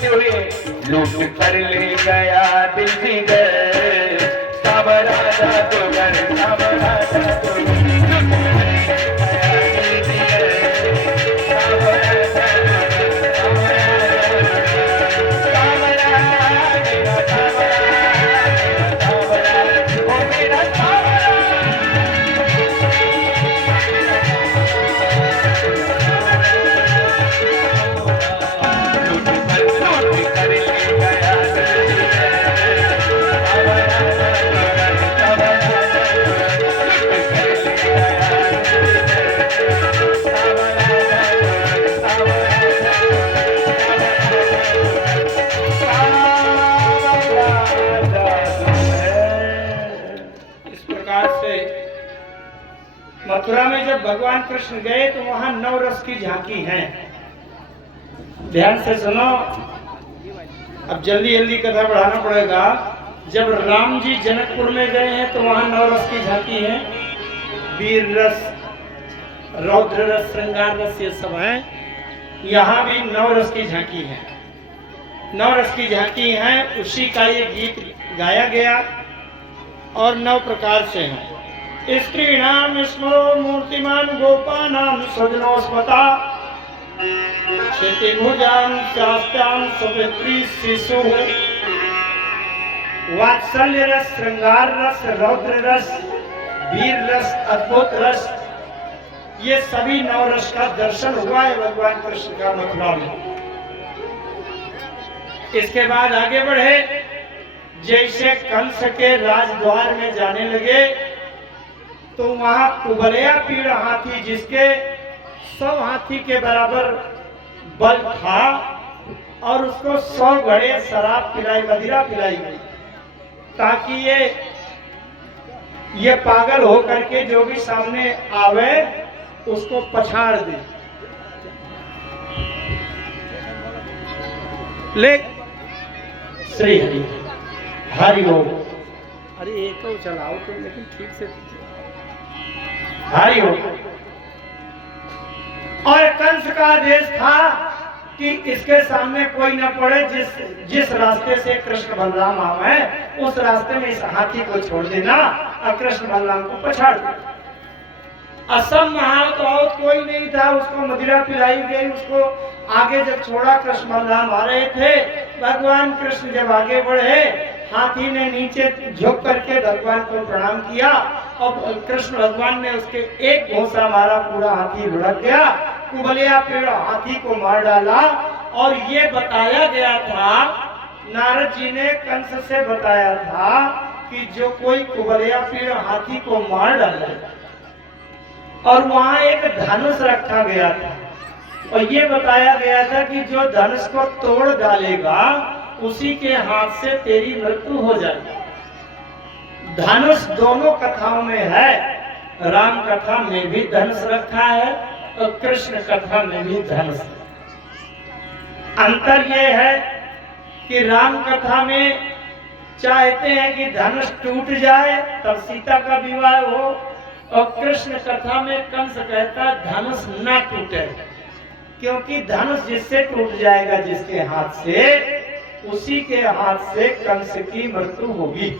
करते हुए लूट कर ले गया दिल जिगर, सब राजा तो घर, सब राजा तो घर, लूट कर ले गया दिल जिगर, सब राजा तो घर, सब राजा तो घर, सब राजा, ओ मेरा सावरा। मथुरा में जब भगवान कृष्ण गए तो वहां नवरस की झांकी है। ध्यान से सुनो, अब जल्दी जल्दी कथा बढ़ाना पड़ेगा। जब राम जी जनकपुर में गए हैं तो वहां नवरस की झांकी है। वीर रस, रौद्र रस, श्रृंगार रस, ये सब है। यहाँ भी नवरस की झांकी है। नवरस की झांकी है, उसी का ये गीत गाया गया और 9 प्रकार से है। स्त्रीणाम स्मरो मूर्तिमान गोपानाम सजनो स्मता क्षितिभुजां शास्त्रां सुपुत्री शिशु। वात्सल्य रस, श्रृंगार रस, रौद्र रस, वीर रस, अद्भुत रस, ये सभी 9 रस का दर्शन हुआ है भगवान कृष्ण का मथुरा में। इसके बाद आगे बढ़े, जैसे कंस के राजद्वार में जाने लगे तो वहां कुबलया पीड़ हाथी, जिसके 100 हाथी के बराबर बल था, और उसको 100 घड़े शराब पिलाई, मदिरा पिलाई गई, ताकि ये पागल हो करके जो भी सामने आवे उसको पछाड़ दे। ले श्री हरि हरि ओम। अरे एक तो चलाओ तुम, लेकिन ठीक से हरि ओम। और कंस का आदेश था कि इसके सामने कोई न पड़े, जिस रास्ते से कृष्ण बलराम आवे उस रास्ते में इस हाथी को छोड़ देना और कृष्ण बलराम को पछाड़ देना। असम महावत कोई नहीं था, उसको मदिरा पिलाई गई। उसको आगे जब छोड़ा, कृष्ण बलराम आ रहे थे, भगवान कृष्ण जब आगे बढ़े, हाथी ने नीचे झुक करके भगवान को प्रणाम किया और कृष्ण भगवान ने उसके एक घोंसा मारा, पूरा हाथी लुढ़क गया, कुबलिया पेड़ हाथी को मार डाला। और ये बताया गया था, नारद जी ने कंस से बताया था कि जो कोई कुबलिया पेड़ हाथी को मार डाले, और वहां एक धनुष रखा गया था, और ये बताया गया था कि जो धनुष को तोड़ डालेगा उसी के हाथ से तेरी मृत्यु हो जाएगी। धनुष दोनों कथाओं में है, राम कथा में भी धनुष रखा है और कृष्ण कथा में भी धनुष। अंतर यह है कि राम कथा में चाहते हैं कि धनुष टूट जाए तब सीता का विवाह हो, और कृष्ण कथा में कंस कहता धनुष न टूटे, क्योंकि धनुष जिससे टूट जाएगा जिसके हाथ से, उसी के हाथ से कंस की मृत्यु होगी।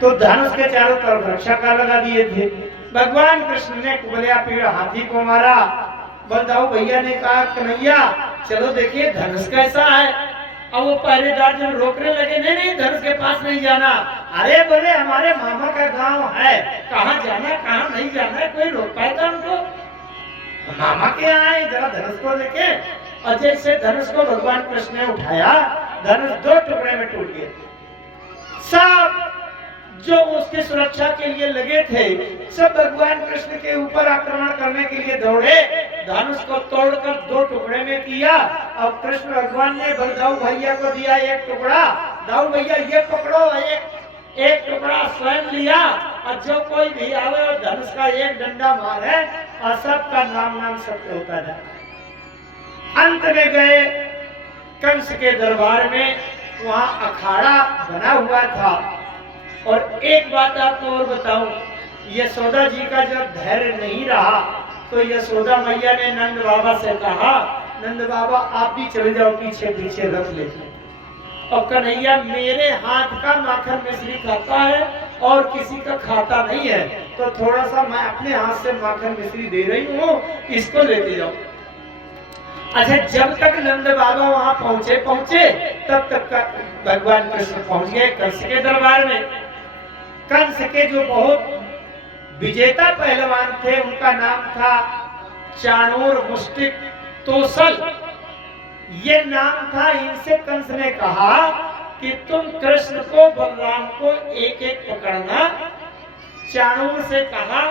तो धनुष के चारों तरफ रक्षा का लगा दिए थे। भगवान कृष्ण ने कुबलिया पीड़ हाथी को मारा। बलदाऊ भैया ने कहा, कन्हैया चलो देखिए धनुष कैसा है। अब वो पहरेदार जब रोकने लगे, नहीं नहीं धनुष के पास नहीं जाना। अरे बोले हमारे मामा का गांव है, कहाँ जाना कहाँ नहीं जाना, कोई रोक पाएगा उनको? मामा के यहाँ आए, जरा धनुष को लेके। और जैसे धनुष को भगवान कृष्ण ने उठाया, धनुष 2 टुकड़े में टूट गए। सब जो उसकी सुरक्षा के लिए लगे थे, सब भगवान कृष्ण के ऊपर आक्रमण करने के लिए दौड़े। धनुष को तोड़कर 2 टुकड़े में किया, और कृष्ण भगवान ने बलदाऊ भैया को दिया 1 टुकड़ा। दाऊ भैया ये पकड़ो, एक टुकड़ा स्वयं लिया, और जो कोई भी आवे और धनुष का 1 डंडा मारे, और सबका नाम सत्य होता जाए। अंत में गए कंस के दरबार में, वहां अखाड़ा बना हुआ था। और एक बात आपको और बताऊं, यशोदा जी का जब धैर्य नहीं रहा तो यशोदा मैया ने नंद बाबा से कहा, नंद बाबा आप भी चले जाओ पीछे पीछे रथ लेकर। और कन्हैया मेरे हाथ का माखन मिश्री खाता है और किसी का खाता नहीं है, तो थोड़ा सा मैं अपने हाथ से माखन मिश्री दे रही हूँ, इसको लेते जाओ। अच्छा, जब तक नंद बाबा वहां पहुंचे तब तक भगवान कृष्ण पहुंच गए कंस के दरबार में। कंस के जो बहुत विजेता पहलवान थे उनका नाम था चाणूर मुष्टिक तोसल, ये नाम था। इनसे कंस ने कहा कि तुम कृष्ण को बलराम को एक एक पकड़ना। चाणूर से कहा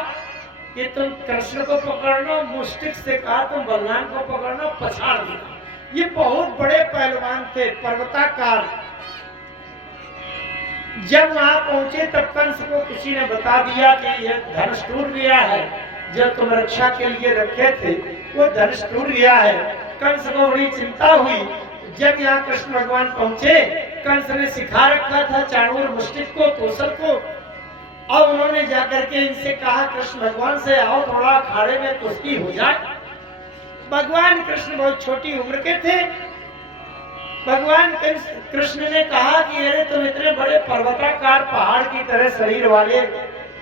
कि तुम कृष्ण को पकड़ना, मुष्टिक से कहा तुम बलराम को पकड़ना, पछाड़ देना। ये बहुत बड़े पहलवान थे, पर्वताकार। जब वहां पहुंचे तब कंस को किसी ने बता दिया कि यह धनुष टूट गया है, जब तुम रक्षा के लिए रखे थे वो धनुष टूट गया है। कंस को बड़ी चिंता हुई। जब यहाँ कृष्ण भगवान पहुंचे, कंस ने सिखा रखा था चाणूर मुष्टिक को, तोसल को, और उन्होंने जाकर के इनसे कहा कृष्ण भगवान से आओ थोड़ा अखाड़े में कुश्ती हो जाए। भगवान कृष्ण बहुत छोटी उम्र के थे। भगवान कृष्ण ने कहा कि अरे तुम इतने बड़े पर्वताकार पहाड़ की तरह शरीर वाले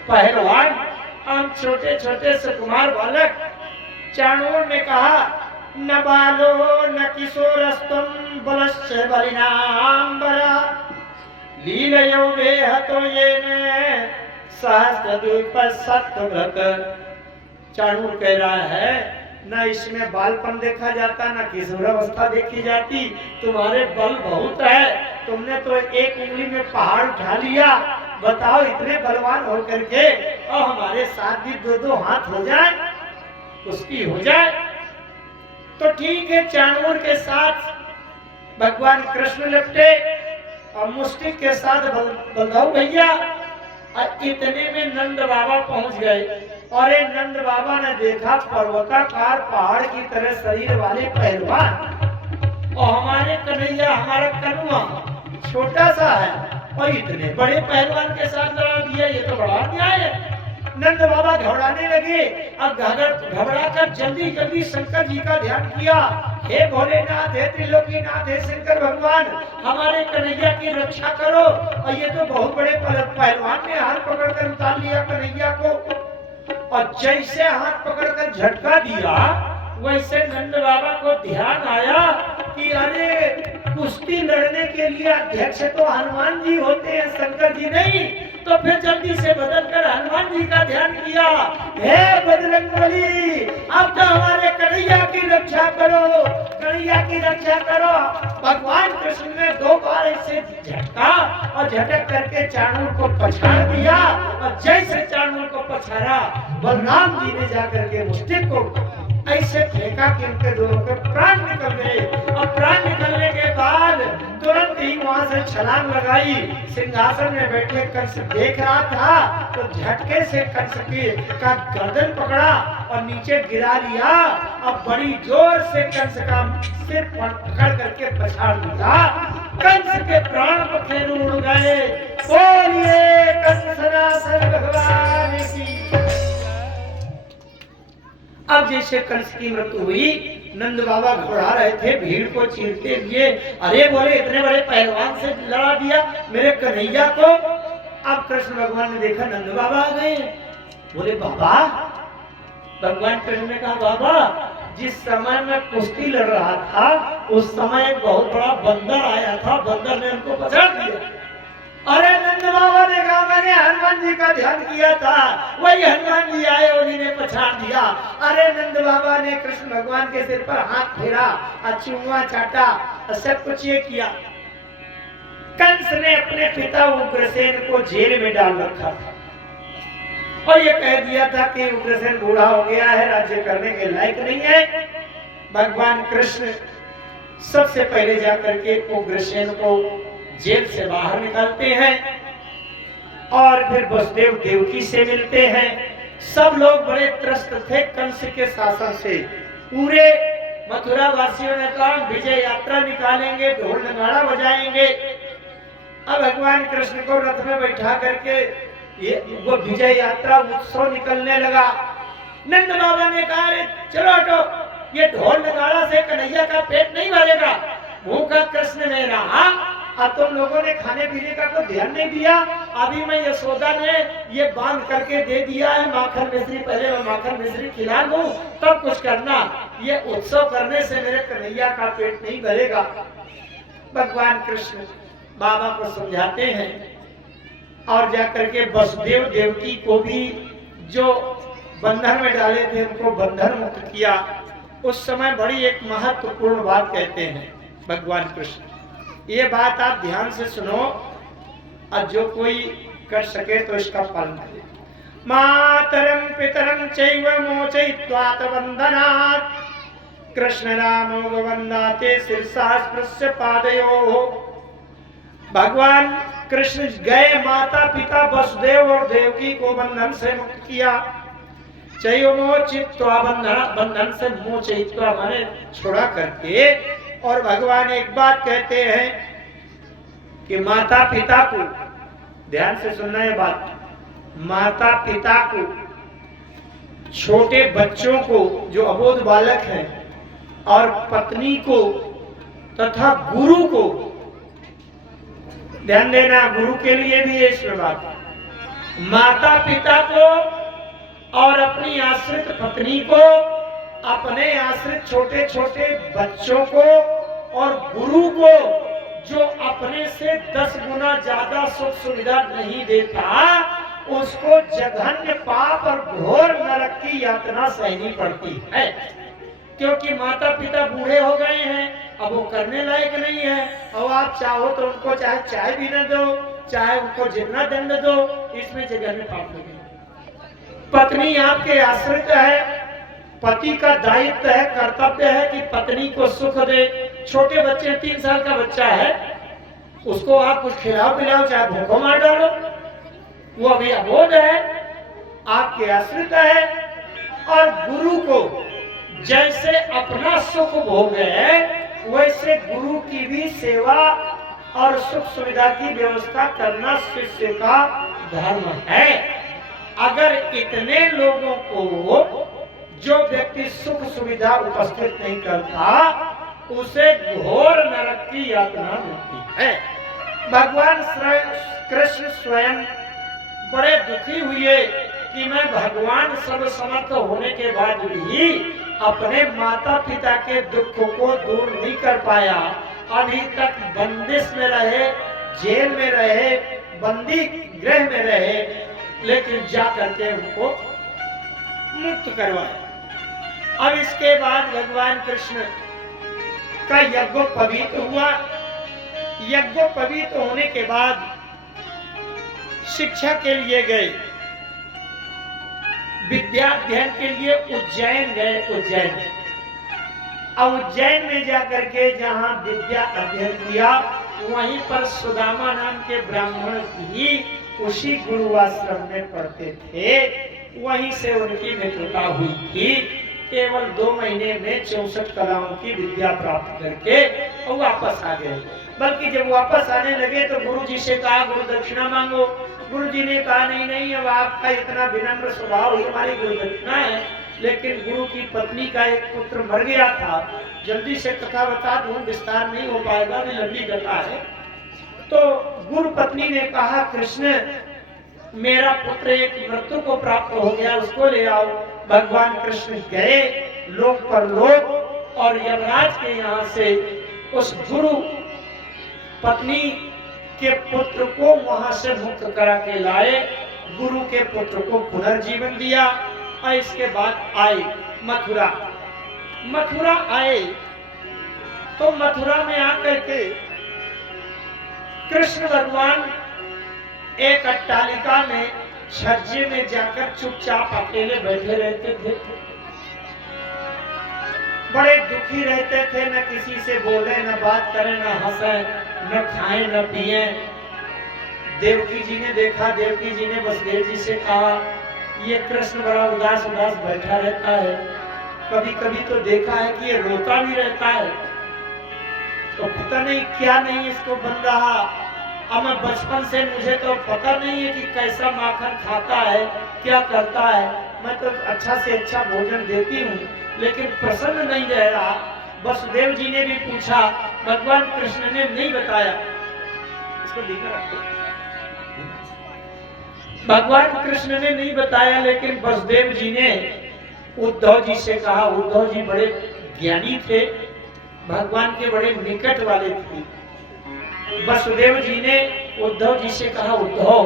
पहलवान, हम छोटे छोटे सुकुमार बालक। चाणूर ने कहा न बालो न किशोरस्तम बलश्च बलिनांबरा लीलयो वेहतो येन सहस्रद्वीपसत्व्रत। चाणूर कह रहा है न इसमें बालपन देखा जाता, न किशोरावस्था देखी जाती, तुम्हारे बल बहुत है। तुमने तो एक उंगली में पहाड़ उठा लिया, बताओ इतने बलवान होकर के और हमारे साथ भी दो दो हाथ हो जाए, कुश्ती हो जाए तो ठीक है। चाणूर के साथ भगवान कृष्ण लिपटे और मुष्टिक के साथ बलदाऊ भैया। और इतने में नंद बाबा पहुंच गए और नंद बाबा ने देखा पर्वताकार पहाड़ की तरह शरीर वाले पहलवान, और हमारे कन्हैया हमारा कनुआ छोटा सा है और इतने बड़े पहलवान के साथ लड़ा दिया, ये तो बड़ा अन्याय है। नंद बाबा घबराने लगे। अब घबरा कर जल्दी जल्दी शंकर जी का ध्यान किया। हे भोलेनाथ, हे त्रिलोकीनाथ, हे शंकर भगवान, हमारे कन्हैया की रक्षा करो। और ये तो बहुत बड़े पहलवान ने हाथ पकड़कर उतार लिया कन्हैया को, और जैसे हाथ पकड़कर झटका दिया वैसे नंद बाबा को ध्यान आया कि अरे कुश्ती लड़ने के लिए अध्यक्ष तो हनुमान जी होते हैं, शंकर जी नहीं। तो फिर जल्दी से बदलकर हनुमान जी का ध्यान किया। हे बजरंगबली, अब तो हमारे कन्हैया की रक्षा करो, कन्हैया की रक्षा करो। भगवान कृष्ण ने 2 बार ऐसे झटका और झटक करके चाणूर को पछाड़ दिया। और जैसे चाणूर को पछाड़ा, बलराम जी ने जाकर के मुष्टिक को ऐसे फेंका कि उनके दोनों के प्राण निकल गए। और प्राण निकलने के बाद तुरंत ही वहां से छलांग लगाई। सिंहासन में बैठे कंस देख रहा था तो झटके से कंस का गर्दन पकड़ा और नीचे गिरा लिया। अब बड़ी जोर से कंस का सिर पकड़ करके पछाड़ दिया। कंस के प्राण पखेरु उड़ गए। बोलिए कंसनासन भगवान की। अब जैसे कंस की मृत्यु हुई, नंद बाबा घबरा रहे थे, भीड़ को चीरते हुए अरे बोले इतने बड़े पहलवान से लड़ा दिया मेरे कन्हैया को। अब कृष्ण भगवान ने देखा नंद बाबा आ गए। बोले बाबा, भगवान कृष्ण ने कहा बाबा, जिस समय मैं कुश्ती लड़ रहा था उस समय एक बहुत बड़ा बंदर आया था, बंदर ने उनको पछाड़ दिया। अरे नंद बाबा ने कहा मैंने हनुमान जी का ध्यान किया था, वही हनुमान जी आए उन्हीं ने पछाड़ दिया। अरे नंद बाबा ने कृष्ण भगवान के सिर पर हाथ फेरा और चुम्मा चाटा और सब कुछ ये किया। कंस ने अपने पिता उग्रसेन को जेल में डाल रखा था और ये कह दिया था कि उग्रसेन बूढ़ा हो गया है, राज्य करने के लायक नहीं है। भगवान कृष्ण सबसे पहले जाकर के उग्रसेन को जेल से बाहर निकालते हैं और फिर वसुदेव देवकी से मिलते हैं। सब लोग बड़े त्रस्त थे कंस के शासन से। पूरे मथुरा वासियों ने कहा विजय यात्रा निकालेंगे, ढोल नगाड़ा बजाएंगे। अब भगवान कृष्ण को रथ में बैठा करके वो विजय यात्रा उत्सव निकलने लगा। नंद बाबा ने कहा चलो हटो, ये ढोल नगाड़ा से कन्हैया का पेट नहीं भरेगा। भूखा कृष्ण ने रहा, अब तुम लोगों ने खाने पीने का तो ध्यान नहीं दिया। अभी मैं यशोदा ने ये बांध करके दे दिया है माखन मिश्री, पहले मैं माखन मिश्री खिला दूं तब कुछ करना। ये उत्सव करने से मेरे कन्हैया का पेट नहीं भरेगा। भगवान कृष्ण बाबा को समझाते हैं और जाकर के वसुदेव देवकी को भी जो बंधन में डाले थे उनको बंधन मुक्त किया। उस समय बड़ी एक महत्वपूर्ण बात कहते हैं भगवान कृष्ण। ये बात आप ध्यान से सुनो और जो कोई कर सके तो इसका पालन करे। मातरम पितरम चैव मोचयित्वा वंदनात् कृष्ण नामो वंदाते शिरसा स्पृश्य पादयोः। भगवान कृष्ण गए, माता पिता वसुदेव और देवकी को बंधन से मुक्त किया। चैव मोचित्वा बंधन से मोचयित्वा माने छोड़ा करके। और भगवान एक बात कहते हैं कि माता पिता को, ध्यान से सुनना ये बात, माता पिता को, छोटे बच्चों को जो अबोध बालक हैं और पत्नी को तथा गुरु को, ध्यान देना गुरु के लिए भी है इसमें बात, माता पिता को और अपनी आश्रित पत्नी को, अपने आश्रित छोटे छोटे बच्चों को और गुरु को जो अपने से 10 गुना ज्यादा सुख सुविधा नहीं देता, उसको जघन्य पाप और घोर नरक की यातना सहनी पड़ती है। क्योंकि माता पिता बूढ़े हो गए हैं, अब वो करने लायक नहीं है, और आप चाहो तो उनको चाहे चाय भी न दो, चाहे उनको जितना दंड दो, इसमें जघन्य पाप हो गए। पत्नी आपके आश्रित है, पति का दायित्व है, कर्तव्य है कि पत्नी को सुख दे। छोटे बच्चे, 3 साल का बच्चा है, उसको आप कुछ खिलाओ पिलाओ, चाहे भूखों मार डालो, वो अभी अबोध है, आपके आश्रित है। और गुरु को जैसे अपना सुख भोग है, वैसे गुरु की भी सेवा और सुख सुविधा की व्यवस्था करना शिष्य का धर्म है। अगर इतने लोगों को जो व्यक्ति सुख सुविधा उपस्थित नहीं करता, उसे घोर नरक की यातना मिलती है। भगवान कृष्ण स्वयं बड़े दुखी हुए कि मैं भगवान सर्वसमर्थ होने के बाद भी अपने माता पिता के दुख को दूर नहीं कर पाया। अभी तक बंदिश में रहे, जेल में रहे, बंदी गृह में रहे, लेकिन जा करके उनको मुक्त करवाया। अब इसके बाद भगवान कृष्ण का यज्ञोपवीत हुआ। यज्ञोपवीत होने के बाद शिक्षा के लिए गए, विद्याध्ययन के लिए उज्जैन गए। उज्जैन में जाकर के जहाँ विद्या अध्ययन किया, वहीं पर सुदामा नाम के ब्राह्मण भी उसी गुरुआश्रम में पढ़ते थे। वहीं से उनकी मित्रता हुई थी। केवल 2 महीने में 64 कलाओं की विद्या प्राप्त करके वो वापस आ गए। बल्कि जब वापस आने लगे तो गुरुजी से कहा गुरु दक्षिणा मांगो। गुरुजी ने कहा नहीं नहीं, अब आपका इतना विनम्र स्वभाव ही हमारी गुरु दक्षिणा है। लेकिन गुरु की पत्नी का एक पुत्र मर गया था, जल्दी से कथा बता दूं, विस्तार नहीं हो पाएगा, लंबी कथा है। तो गुरु पत्नी ने कहा कृष्ण मेरा पुत्र एक मृत्यु को प्राप्त हो गया, उसको ले आओ। भगवान कृष्ण गए लोक पर लोक और यमराज के यहाँ से उस गुरु पत्नी के पुत्र को वहां से मुक्त करा के लाए। गुरु के पुत्र को पुनर्जीवन दिया और इसके बाद आए मथुरा। मथुरा आए तो मथुरा में आकर के कृष्ण भगवान एक अट्टालिका में छज्जे में जाकर चुपचाप अकेले बैठे रहते थे। बड़े दुखी रहते थे, न किसी से बोले, न बात करें, न हंसे, न खाएं, न पिए। देवकी जी ने देखा, देवकी जी ने वसुदेव जी से कहा ये कृष्ण बड़ा उदास उदास बैठा रहता है, कभी कभी तो देखा है कि ये रोता भी रहता है, तो पता नहीं क्या नहीं इसको बन रहा। अब मैं बचपन से मुझे तो पता नहीं है कि कैसा माखन खाता है, क्या करता है। मैं तो अच्छा से अच्छा भोजन देती हूँ, लेकिन प्रसन्न नहीं रह रहा। वसुदेव जी ने भी पूछा, भगवान कृष्ण ने नहीं बताया। इसको लिखा रखो। भगवान कृष्ण ने नहीं बताया, लेकिन वसुदेव जी ने उद्धव जी से कहा। उद्धव जी बड़े ज्ञानी थे, भगवान के बड़े निकट वाले थे। वसुदेव जी ने उद्धव जी से कहा, उद्धव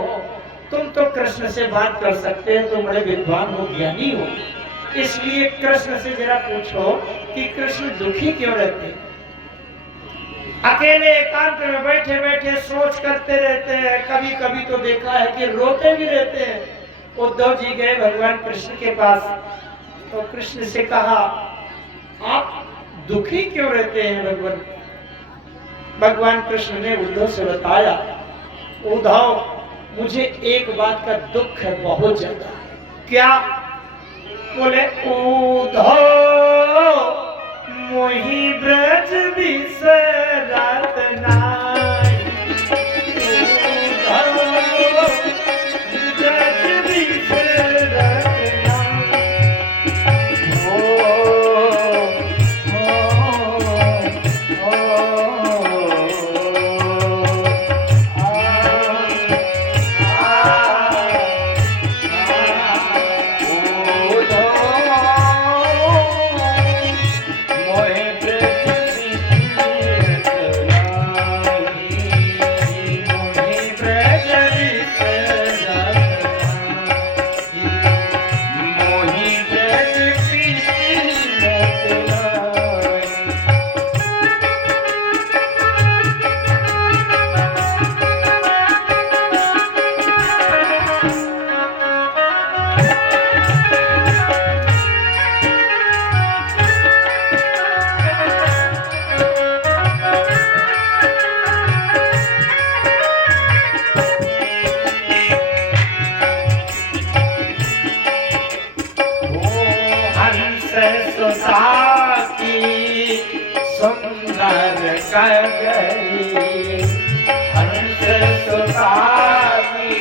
तुम तो कृष्ण से बात कर सकते हैं, तुम बड़े विद्वान हो, ज्ञानी हो, इसलिए कृष्ण से जरा पूछो कि कृष्ण दुखी क्यों रहते हैं। अकेले एकांत में बैठे बैठे सोच करते रहते हैं, कभी कभी तो देखा है कि रोते भी रहते हैं। उद्धव जी गए भगवान कृष्ण के पास, तो कृष्ण से कहा, आप दुखी क्यों रहते हैं भगवान। भगवान कृष्ण ने उद्धव से बताया, उद्धव मुझे एक बात का दुख है बहुत ज्यादा। क्या? बोले, उद्धव मोहि ब्रज बिसरत नाई। उद्धव ब्रज बिसरत नाई। सुंदर कगरी हंस सुतारी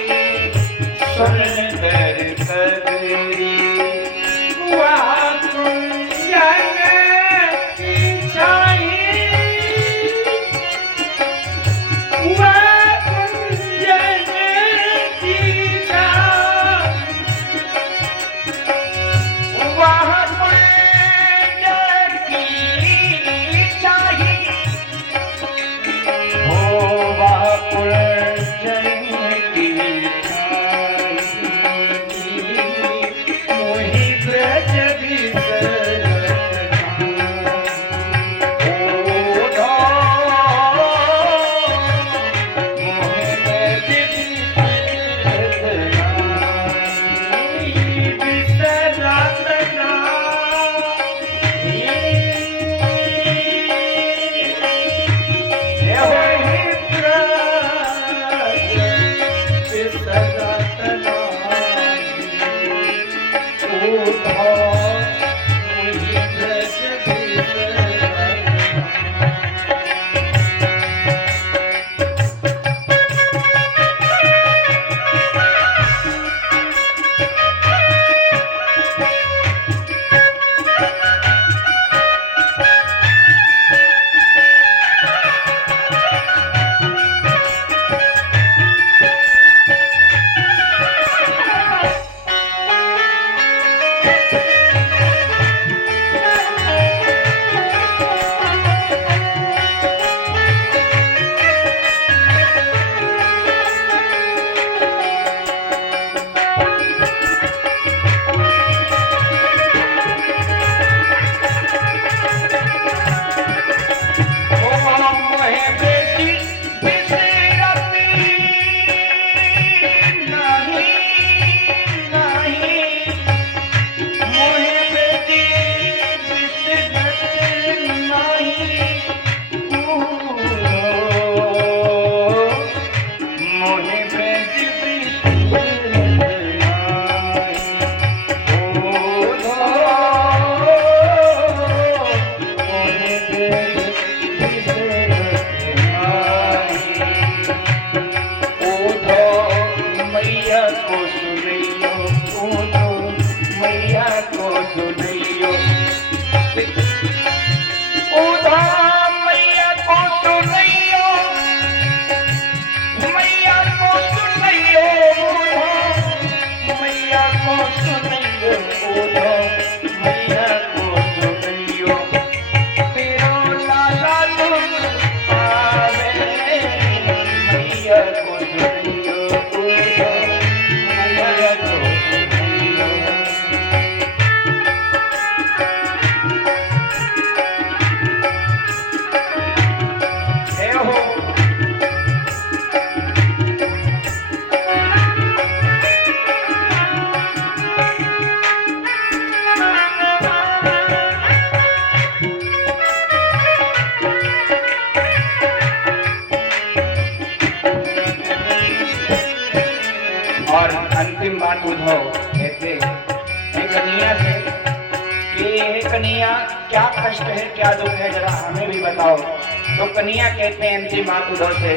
सुंदर कगरी वह कुंजन की छाई वह कुंजन की छाई वह उद्धव कहते हैं कन्या से कि हे कन्या, क्या कष्ट है, क्या दुख है, जरा हमें भी बताओ। तो कन्या कहते हैं अंतिम बात उद्धव से,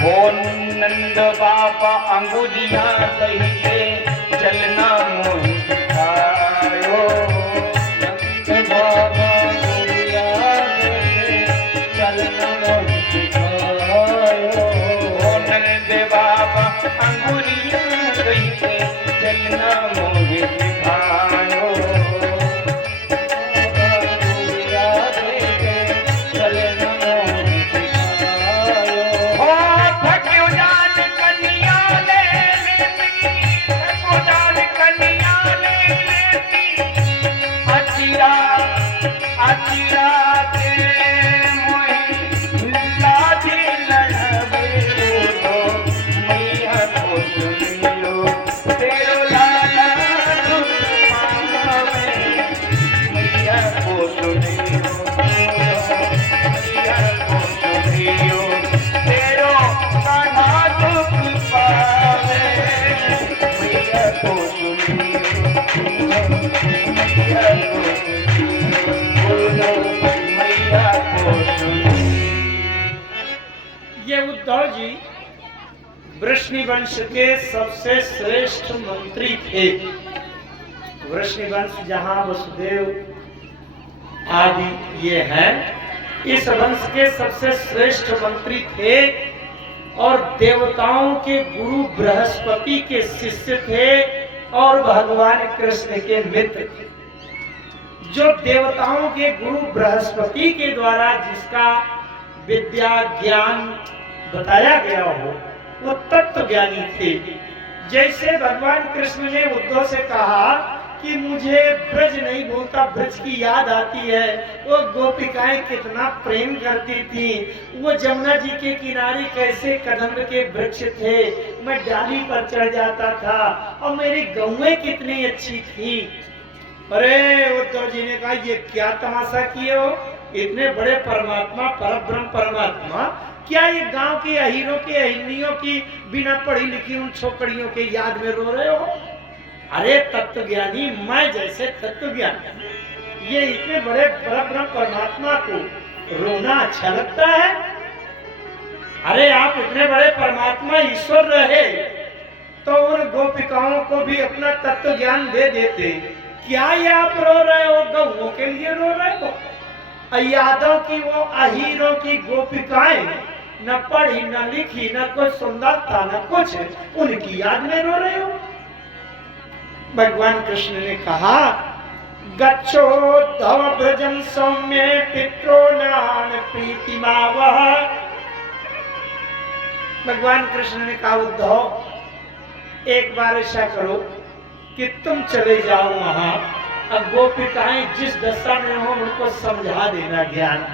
ओ नंद बाबा अंगुलियां सही के चलना मोहि सिखायो, नंद बाबा अंगुलियां सही के चलना मोहि सिखायो, ओ नंद बाबा अंगुलियां सही के चलना मोहि सिखायो, अंगुलियां सही के चलना मोहि सिखायो। ओ फक्यो जान कन्या ले लेती, फक्यो जान कन्या ले लेती, अचिरा अचिरा के मोहि लाजी लड़बे तो मैया को सुनियो, तेरो लाला तुम मावे, मैया को सुनियो, मैया को सुनियो, तेरो कान्हा दुख पावे, मैया को सुनियो, मैया को सुनियो, बोलो मैया को सुनियो। ये उद्धव जी वृष्णि वंश के सबसे श्रेष्ठ मंत्री थे। वृष्णि वंश जहां वसुदेव आदि ये हैं, इस वंश के सबसे श्रेष्ठ मंत्री थे और देवताओं के गुरु बृहस्पति के शिष्य थे और भगवान कृष्ण के मित्र। जो देवताओं के गुरु बृहस्पति के द्वारा जिसका विद्या ज्ञान बताया गया हो, वो तत्व ज्ञानी थे। जैसे भगवान कृष्ण ने उद्धव से कहा कि मुझे ब्रज नहीं भूलता, ब्रज की याद आती है, वो गोपिकाएं कितना प्रेम करती थी, वो जमुना जी के किनारे कैसे कदम्ब के वृक्ष थे, मैं डाली पर चढ़ जाता था और मेरी गौएं कितनी अच्छी थी। अरे उद्धव जी ने कहा ये क्या तमाशा किए हो, इतने बड़े परमात्मा परब्रह्म परमात्मा, क्या ये गांव के अहीरों के अहिनियों की बिना पढ़ी लिखी उन छोकरियों के याद में रो रहे हो? अरे तत्वज्ञानी, मैं जैसे तत्वज्ञानी, ये इतने बड़े परब्रह्म परमात्मा को रोना अच्छा लगता है? अरे आप इतने बड़े परमात्मा ईश्वर रहे तो उन गोपिकाओं को भी अपना तत्व ज्ञान दे देते। क्या ये आप रो रहे हो? गौओं के लिए रो रहे हो? यादव की वो अहीरों की गोपिकाएं न पढ़ी न लिखी न कुछ सुंदरता न कुछ, उनकी याद में रो रहे हो? भगवान कृष्ण ने कहा गच्छो धव ब्रजम सौम्य पित्रो नान प्रीतिमावह। भगवान कृष्ण ने कहा उद्धव एक बार ऐसा करो कि तुम चले जाओ वहां, अब गोपिकाएं जिस दशा में हो उनको समझा देना ज्ञान।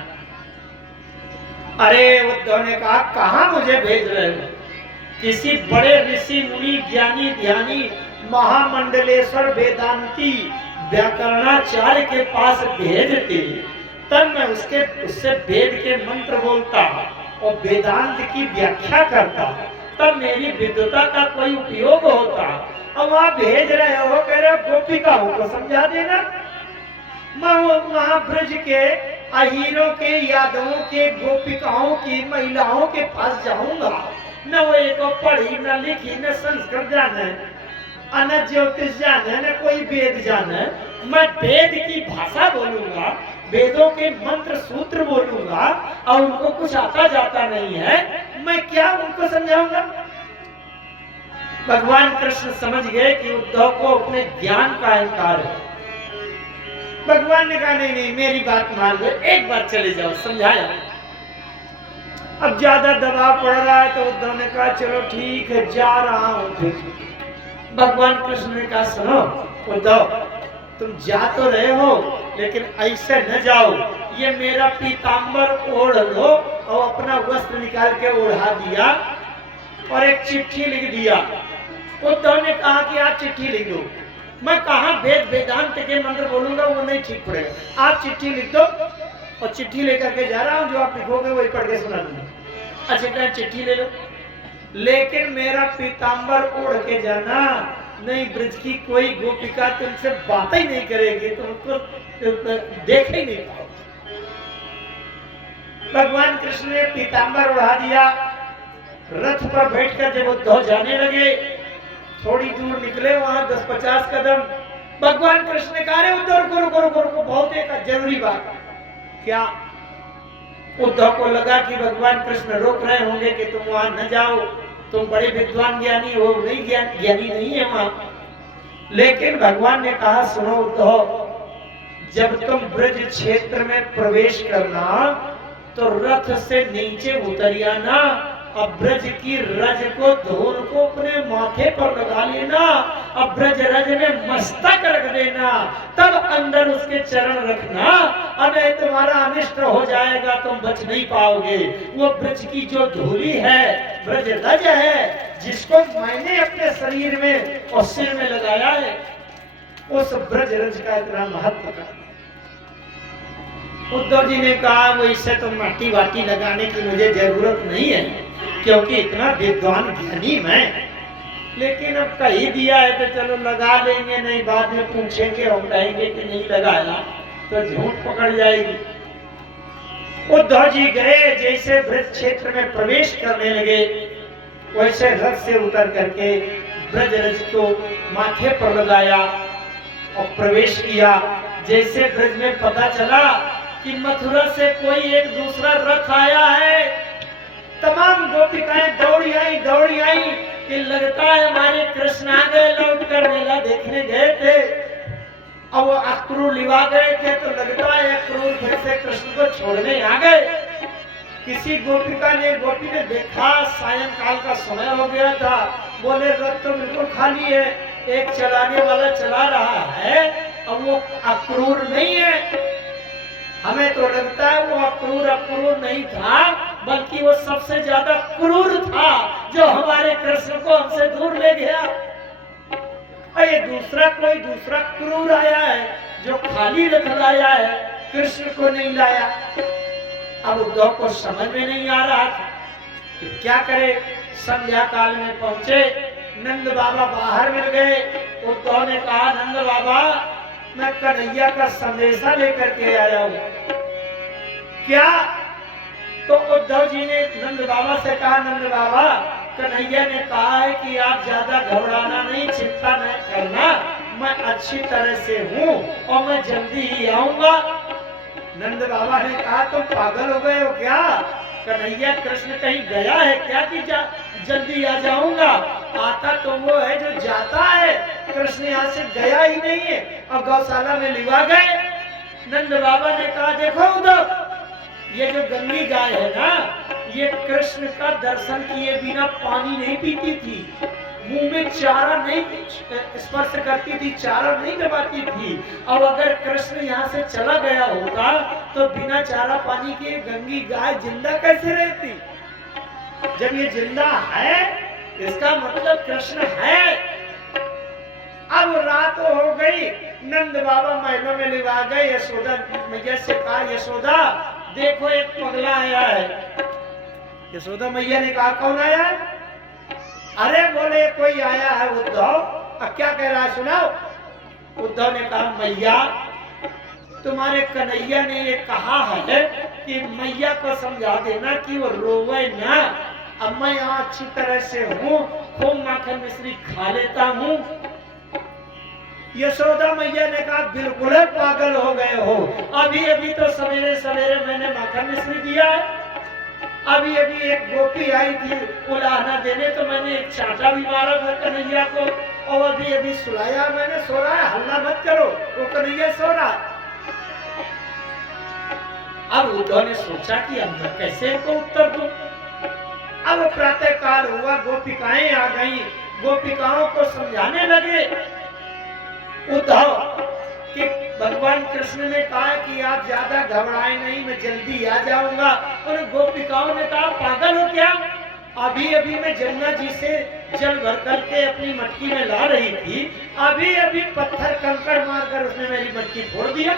अरे उद्धव ने कहा कहां मुझे भेज रहे हो? किसी बड़े ऋषि मुनि ज्ञानी ध्यानी महामंडलेश्वर वेदांती व्याकरणाचार्य के पास भेजते, तब मैं उससे वेद के मंत्र बोलता और वेदांत की व्याख्या करता, तब मेरी विद्वता का कोई उपयोग होता। अब वहां भेज रहे हो, कह रहे गोपिकाओं को समझा देना। मैं वहां ब्रज के अहीरों के यादवों के गोपिकाओं की महिलाओं के पास जाऊंगा, न वो एक पढ़ी न लिखी न संस्कृत जाने, न ज्योतिष जाने, न कोई वेद जाने। मैं वेद की भाषा बोलूंगा, वेदों के मंत्र सूत्र बोलूंगा और उनको कुछ आता जाता नहीं है, मैं क्या उनको समझाऊंगा? भगवान कृष्ण समझ गए कि उद्धव को अपने ज्ञान का अहंकार है। भगवान ने कहा नहीं नहीं मेरी बात मान लो, एक बार चले जाओ, समझाया। अब ज्यादा दबाव पड़ रहा है तो उद्धव ने कहा चलो ठीक है जा रहा हूं। फिर भगवान कृष्ण ने कहा सुनो उद्धव, तुम जा तो रहे हो लेकिन ऐसे न जाओ, ये मेरा पीताम्बर ओढ़ लो। और अपना वस्त्र निकाल के ओढ़ा दिया और एक चिट्ठी लिख दिया। उद्धव ने कहा कि आप चिट्ठी लिख दो। मैं कहा वेद वेदांत के मंत्र बोलूंगा, वो नहीं ठीक पड़ेगा, आप चिट्ठी लिख दो। और चिट्ठी लेकर के जा रहा हूँ, जो आप लिखोगे वही पढ़ के सुना दूंगा। अच्छा चिट्ठी ले लो। लेकिन मेरा पीतांबर ओढ़ के जाना, नहीं ब्रज की कोई गोपिका तुमसे बात ही नहीं करेगी, तुमको देख ही नहीं पाओ। भगवान कृष्ण ने पीतांबर उड़ा दिया। रथ पर बैठकर जब उद्धव जाने लगे, थोड़ी दूर निकले, वहां 10-50 कदम, भगवान कृष्ण ने कहा उद्धव रुको रुको रुको, बहुत एक जरूरी बात। क्या? उद्धव को लगा कि भगवान कृष्ण रोक रहे होंगे कि तुम वहां न जाओ, तुम बड़े विद्वान ज्ञानी हो, नहीं ज्ञानी नहीं है वहां। लेकिन भगवान ने कहा सुनो उद्धव, जब तुम ब्रज क्षेत्र में प्रवेश करना तो रथ से नीचे उतर आना, अब ब्रज की रज को धूल को अपने माथे पर लगा लेना, अब ब्रज रज में मस्तक रख देना, तब अंदर उसके चरण रखना, अरे तुम्हारा अनिष्ट हो जाएगा, तुम बच नहीं पाओगे। वो ब्रज की जो धूली है, ब्रज रज है, जिसको मैंने अपने शरीर में और सिर में लगाया है, उस ब्रज रज का इतना महत्व का। उद्धव जी ने कहा वो इससे तो माटी वाटी लगाने की मुझे जरूरत नहीं है, क्योंकि इतना विद्वान ज्ञानी मैं, लेकिन अब कही दिया है तो चलो लगा लेंगे, नहीं बाद में पूछेंगे और कहेंगे कि नहीं लगाया तो झूठ पकड़ जाएगी। उद्धव जी गए, जैसे ब्रज क्षेत्र में प्रवेश करने लगे, वैसे रथ से उतर करके ब्रज रज को माथे पर लगाया और प्रवेश किया। जैसे ब्रज में पता चला कि मथुरा से कोई एक दूसरा रथ आया है, तमाम गोपिकाएं दौड़ी आई कि लगता है हमारे कृष्ण आ गए, लौट कर मेला देखने गए थे, अब वो अक्रूर लिवा गए थे, तो लगता है अक्रूर फिर से कृष्ण को छोड़ने आ गए। किसी गोपी ने देखा, सायंकाल का समय हो गया था, बोले रथ तो बिल्कुल खाली है, एक चलाने वाला चला रहा है, अब वो अक्रूर नहीं है। हमें तो लगता है वो अक्रूर नहीं था, बल्कि वो सबसे ज्यादा क्रूर था, जो हमारे कृष्ण को हमसे दूर ले गया। अरे कोई दूसरा क्रूर आया है, जो खाली रथ लाया है, कृष्ण को नहीं लाया। अब उद्धव को समझ में नहीं आ रहा था कि क्या करे। संध्या काल में पहुंचे, नंद बाबा बाहर मिल गए। उद्धव ने कहा नंद बाबा, मैं कन्हैया का संदेशा लेकर के आया हूं। क्या? तो उद्धव जी ने नंद बाबा से कहा नंद बाबा, कन्हैया ने कहा है कि आप ज्यादा घबराना नहीं, चिंता नहीं करना, मैं अच्छी तरह से हूँ और मैं जल्दी ही आऊंगा। नंद बाबा ने कहा तुम पागल हो गए हो क्या? कन्हैया कृष्ण कहीं गया है क्या कि जल्दी आ जाऊंगा? आता तो वो है जो जाता है, कृष्ण यहाँ से गया ही नहीं है और गौशाला में लिवा गए। नंद बाबा ने कहा देखो उद्धव, ये जो गंगी गाय है ना, ये कृष्ण का दर्शन किए बिना पानी नहीं पीती थी, मुंह में चारा नहीं स्पर्श करती थी, चारा नहीं दबाती थी। और अगर कृष्ण यहाँ से चला गया होता तो बिना चारा पानी के गंगी गाय जिंदा कैसे रहती? जब ये जिंदा है, इसका मतलब कृष्ण है। अब रात हो गई, नंद बाबा महलों में लिवा गए। यशोदा मैया से कहा यशोदा देखो एक पगला आया है। यशोदा मैया ने कहा कौन आया है? अरे बोले कोई आया है उद्धव। क्या कह रहा है सुनाओ। उद्धव ने कहा मैया, तुम्हारे कन्हैया ने ये कहा है कि मैया को समझा देना कि वो रोवे ना। अब मैं यहाँ अच्छी तरह से हूँ, खूब माखन मिश्री खा लेता हूँ। यशोदा मैया ने कहा बिल्कुल पागल हो गए हो, अभी अभी तो सवेरे सवेरे मैंने माखन मिश्री दिया है। अभी अभी एक गोपी आई थी उलाहना देने, तो मैंने एक चांटा भी मारा था कन्हैया को, और अभी अभी सुलाया मैंने, सो रहा है, हल्ला मत करो, वो कन्हैया सो रहा। अब उद्धव ने सोचा कि अब मैं कैसे इनको उत्तर दूं। अब प्रातः काल हुआ, गोपिकाएं आ गई, गोपिकाओं को समझाने लगे उद्धव कि भगवान कृष्ण ने कहा कि आप ज्यादा घबराए नहीं, मैं जल्दी आ जाऊंगा। और गोपिकाओं ने कहा पागल हो क्या? अभी अभी मैं जमुना जी से जल भर करके अपनी मटकी में ला रही थी, अभी अभी पत्थर कंकड़ मारकर उसने मेरी मटकी फोड़ दिया।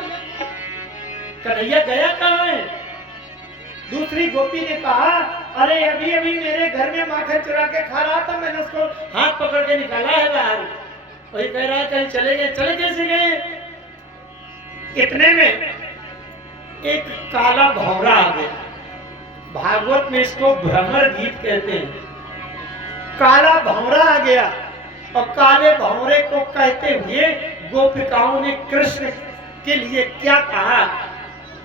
कन्हैया गया कहाँ है? दूसरी गोपी ने कहा अरे अभी अभी मेरे घर में माखन चुरा के खा रहा था, मैंने उसको हाथ पकड़ के निकाला है बाहर। वही कह रहा है कहीं चले गए। चले कैसे गए? इतने में एक काला भौरा आ गया। भागवत में इसको भ्रमर गीत कहते हैं। काला भौरा आ गया और काले भौरे को कहते हुए गोपिकाओं ने कृष्ण के लिए क्या कहा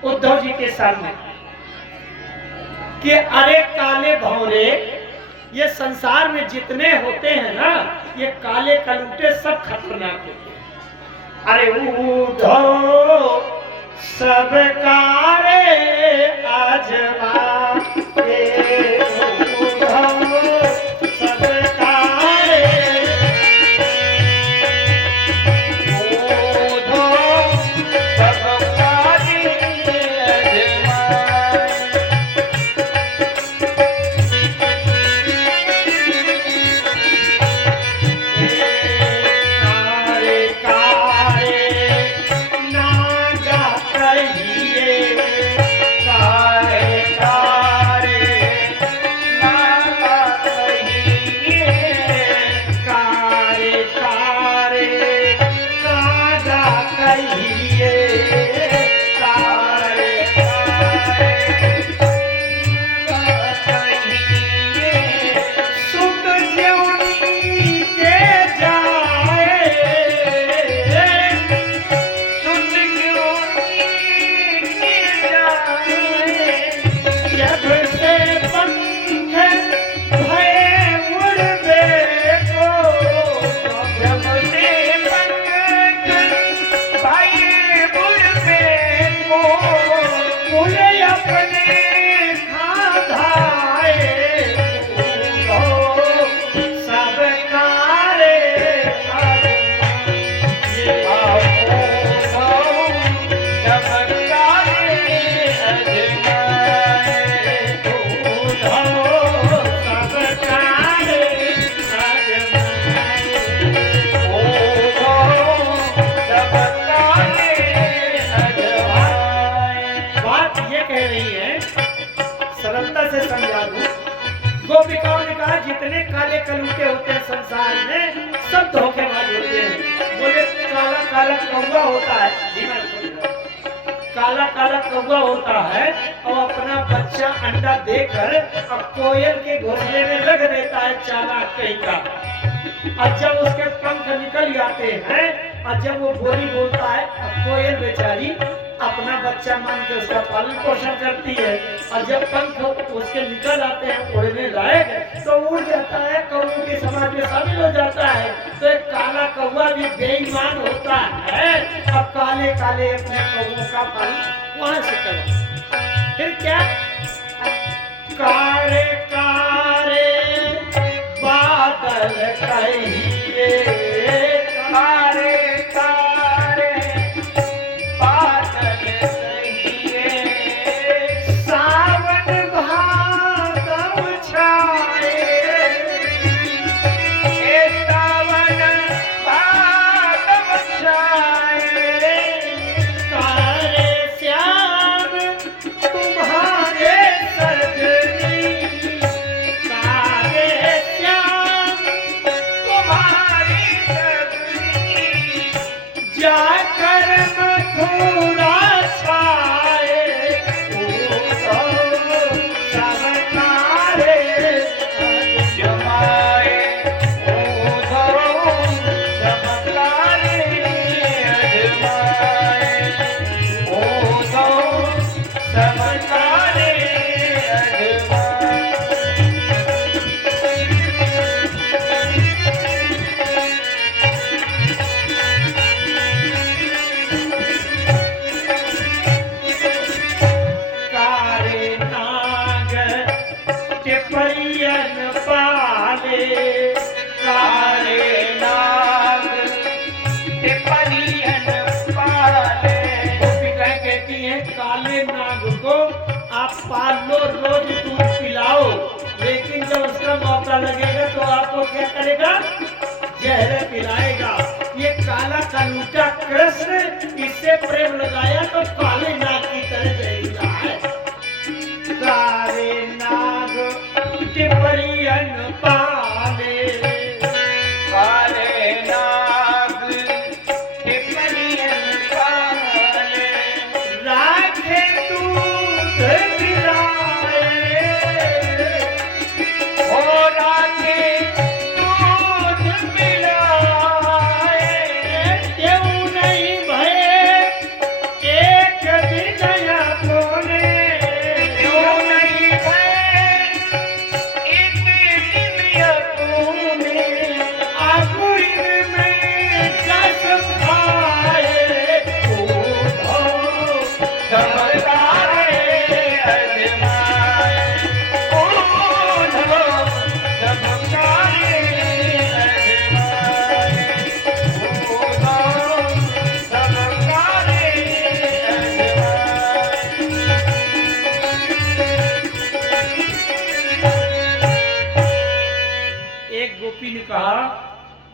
उद्धव जी के सामने कि अरे काले भौरे, ये संसार में जितने होते हैं ना, ये काले कलूटे सब खतरनाक होते हैं। अरे उद्धव सब कारे आजमा के, उद्धव सब कारे, उद्धव सब कारे आजमाए। कारे कारे नागा कहिए, कारे कारे नागा कहिए, कारे कारे नागा कहिए, कारे कारे नागा कहिए। सुत ज्योनि के जाए, सुन क्यों नीचे जाए, जब से पंख भये उड़बे को, जब से पंख भाई बुढ़े को, कुल अपने खाधाए, सब कारे बात ये कह रही है, सरलता से समझा दूं। गोपिकाओं ने कहा जितने काले कलूटे होते हैं संसार में, सब धोखेबाज होते हैं। बोले काला काला कौवा होता है, धीमा सुनो। काला काला कौवा होता है और अपना बच्चा अंडा देकर अब कोयल के घोंसले में रख देता है, चालाक कहीं का। और जब उसके पंख निकल जाते हैं और जब वो बोली बोलता है, अब कोयल बेचारी अपना बच्चा मान के उसका पालन पोषण करती है, और जब पंख उसके निकल आते हैं उड़ने लायक तो उड़ जाता है, कौवे के समाज में शामिल हो जाता है। तो एक काला कौवा भी बेईमान होता है। अब काले काले अपने कौवों का पालन वहां से करो। फिर क्या? कारे कारे बादल कहिए, कारे कारे बादल कहिए, सावन भादव छाए, हे सावन भादव छाए, कारे श्याम तुम्हारे सजनी, कारे श्याम तुम्हारी सजनी, जाकर मथुरा छाए, सब कारे जमाए, उद्धव सब कारे अजमाए, उद्धव सब कारे अजमाए। कारे नाग के परियन पाले, कारे नाग के परियन पाले, गोपिकाएं कहती हैं काले नाग को आप पाल लो, रोज दूध पिलाओ, लेकिन जब उसका मौका लगेगा तो आपको क्या करेगा? जहर पिलाएगा। ये काला कलूटा कृष्ण, इससे प्रेम लगाया तो काले नाग की तरह जहरीला है। काले नाग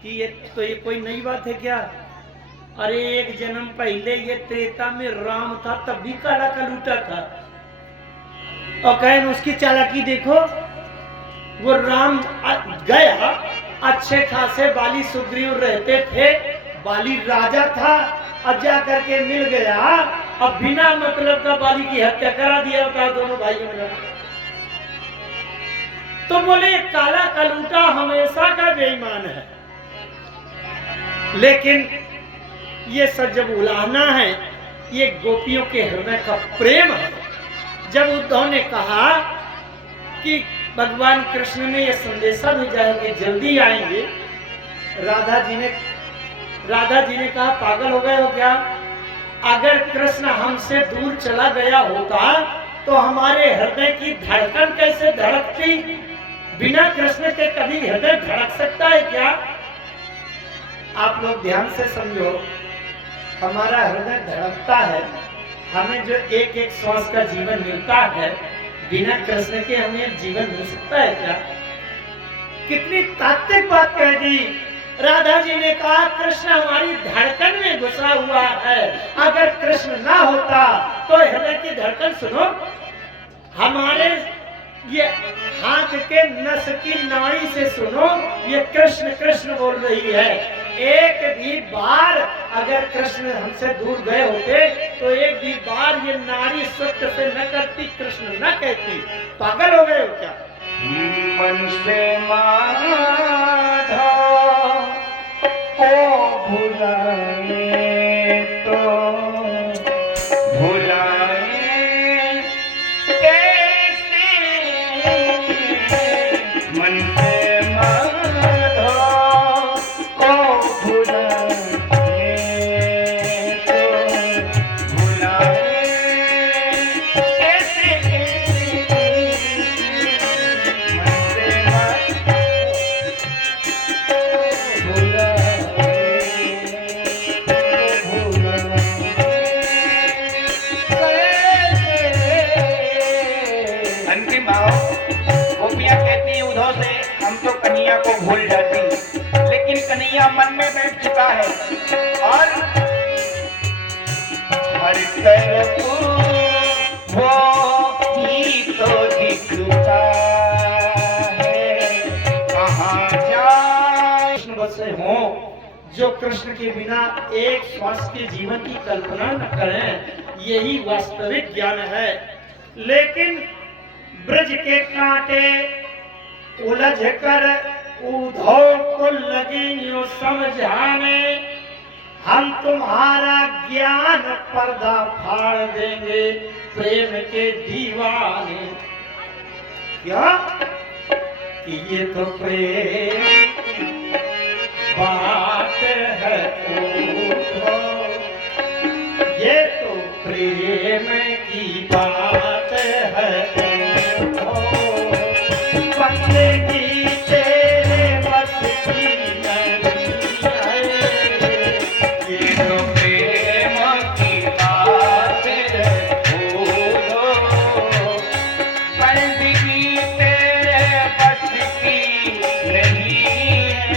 कि ये कोई नई बात है क्या? अरे एक जन्म पहले ये त्रेता में राम था, तब भी काला कलूटा था। और कहें उसकी चालाकी देखो, वो राम गया, अच्छे खासे बाली सुग्रीव रहते थे, बाली राजा था, अब जा करके मिल गया, अब बिना मतलब का बाली की हत्या करा दिया होता दोनों भाइयों ने। तो बोले काला कलूटा हमेशा का बेईमान है। लेकिन ये सब जब उलाहना है, ये गोपियों के हृदय का प्रेम है। जब उद्धव ने कहा कि भगवान कृष्ण ने यह संदेशा भेजा है कि जल्दी आएंगे, राधा जी ने कहा पागल हो गए हो क्या? अगर कृष्ण हमसे दूर चला गया होता तो हमारे हृदय की धड़कन कैसे धड़कती? बिना कृष्ण के कभी हृदय धड़क सकता है क्या? आप लोग ध्यान से समझो, हमारा हृदय धड़कता है, हमें जो एक एक श्वास का जीवन मिलता है, बिना कृष्ण के हमें जीवन मिल सकता है क्या? कितनी तात्विक बात कह दी। राधा जी ने कहा कृष्ण हमारी धड़कन में घुसा हुआ है, अगर कृष्ण ना होता तो हृदय की धड़कन सुनो, हमारे ये हाथ के नस की नाड़ी से सुनो, ये कृष्ण कृष्ण बोल रही है। एक भी बार अगर कृष्ण हमसे दूर गए होते तो एक भी बार ये नाड़ी सत्य से न करती, कृष्ण न कहती। पागल हो गए हो क्या? मन से माधव को भुलाए तो भुलाए कैसे? मन से माधव को भुलाए तो भुलाए कैसे? अंतिम भाव, गोपियां कहती हैं उद्धव से हम तो कन्हैया को भूल जाती, लेकिन कन्हैया मन में बैठ चुका है और हर तरफ वो ही तो दिखता है, कहाँ जाए? कृष्ण बसे हों जो कृष्ण के बिना एक श्वास के जीवन की कल्पना न करें, यही वास्तविक ज्ञान है। लेकिन ब्रज के कांटे उलझ कर उद्धव को लगे यूं समझाने, हम तुम्हारा ज्ञान पर्दा फाड़ देंगे प्रेम के दीवाने। क्या कि ये तो प्रेम बात है उद्धव, ये तो प्रेम की बात है उद्धव, बंदगी तेरे बस की नहीं है, ये तो प्रेम की बात है उद्धव, बंदगी तेरे बस की नहीं है।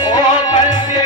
ओ बंदगी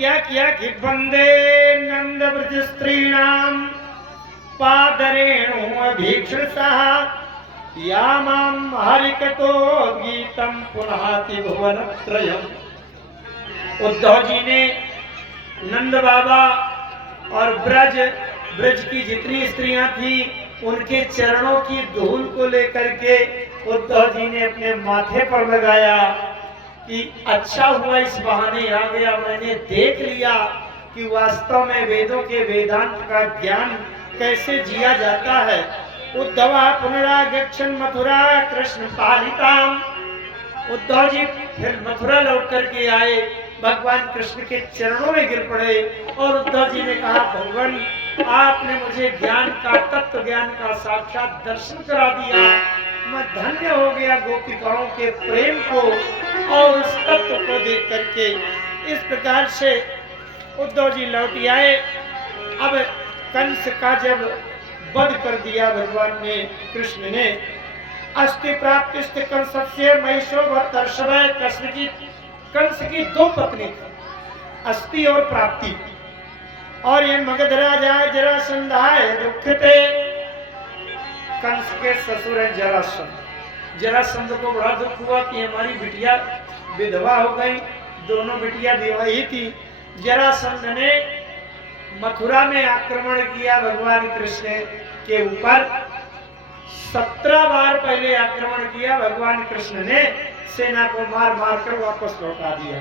क्या किया कि वंदे नंद ब्रज स्त्रीणाम पादरेणु अभीक्षणसः यामां हरिकतो गीतम पुनहाति भुवनत्रयम्। उद्धव जी ने नंद बाबा और ब्रज की जितनी स्त्रियां थी उनके चरणों की धूल को लेकर के उद्धव जी ने अपने माथे पर लगाया कि अच्छा हुआ इस बहाने आ गया, मैंने देख लिया कि वास्तव में वेदों के वेदांत का ज्ञान कैसे जिया जाता है। उद्धवा पुनरागच्छन् मथुरा कृष्ण पालिताम। उद्धव जी फिर मथुरा लौट करके आए, भगवान कृष्ण के चरणों में गिर पड़े और उद्धव जी ने कहा, भगवान आपने मुझे ज्ञान का, तत्व ज्ञान का साक्षात दर्शन करा दिया, मैं धन्य हो गया गोपिकाओं के प्रेम को और उस तत्व को देख करके। इस प्रकार से उद्धव जी लौट आए। अब कंस का जब वध कर दिया भगवान ने, कृष्ण ने, अस्ति प्राप्तिश्च कंसस्य महिषो वर्तर्षभ। कंस की दो पत्नी थी, अस्ति और प्राप्ति। और ये मगध राजा जरासंधाय दुखते। कंस के ससुर है जरासंध। जरासंध को बड़ा दुख हुआ कि हमारी बिटिया विधवा हो गई, दोनों बिटिया विवाही थी। जरासंध ने मथुरा में आक्रमण किया भगवान कृष्ण के ऊपर। 17 बार पहले आक्रमण किया भगवान कृष्ण ने, सेना को मार मार कर वापस लौटा दिया।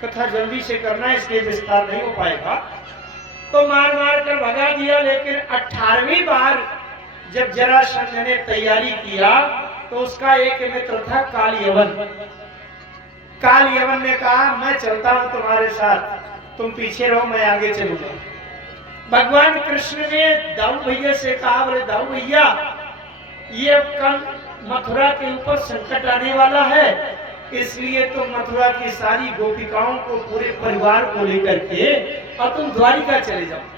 कथा जल्दी से करना है इसलिए विस्तार नहीं हो पाएगा। तो मार मार कर भगा दिया, लेकिन 18वीं बार जब जरासंध ने तैयारी किया तो उसका एक मित्र था कालयवन। कालयवन ने कहा, मैं चलता हूं तुम्हारे साथ, तुम पीछे रहो, मैं आगे चलूंगा। भगवान कृष्ण ने दाऊ भैया से कहा, बोले दाऊ भैया ये कल मथुरा के ऊपर संकट आने वाला है, इसलिए तुम मथुरा की सारी गोपिकाओं को, पूरे परिवार को लेकर के और तुम द्वारिका चले जाओ।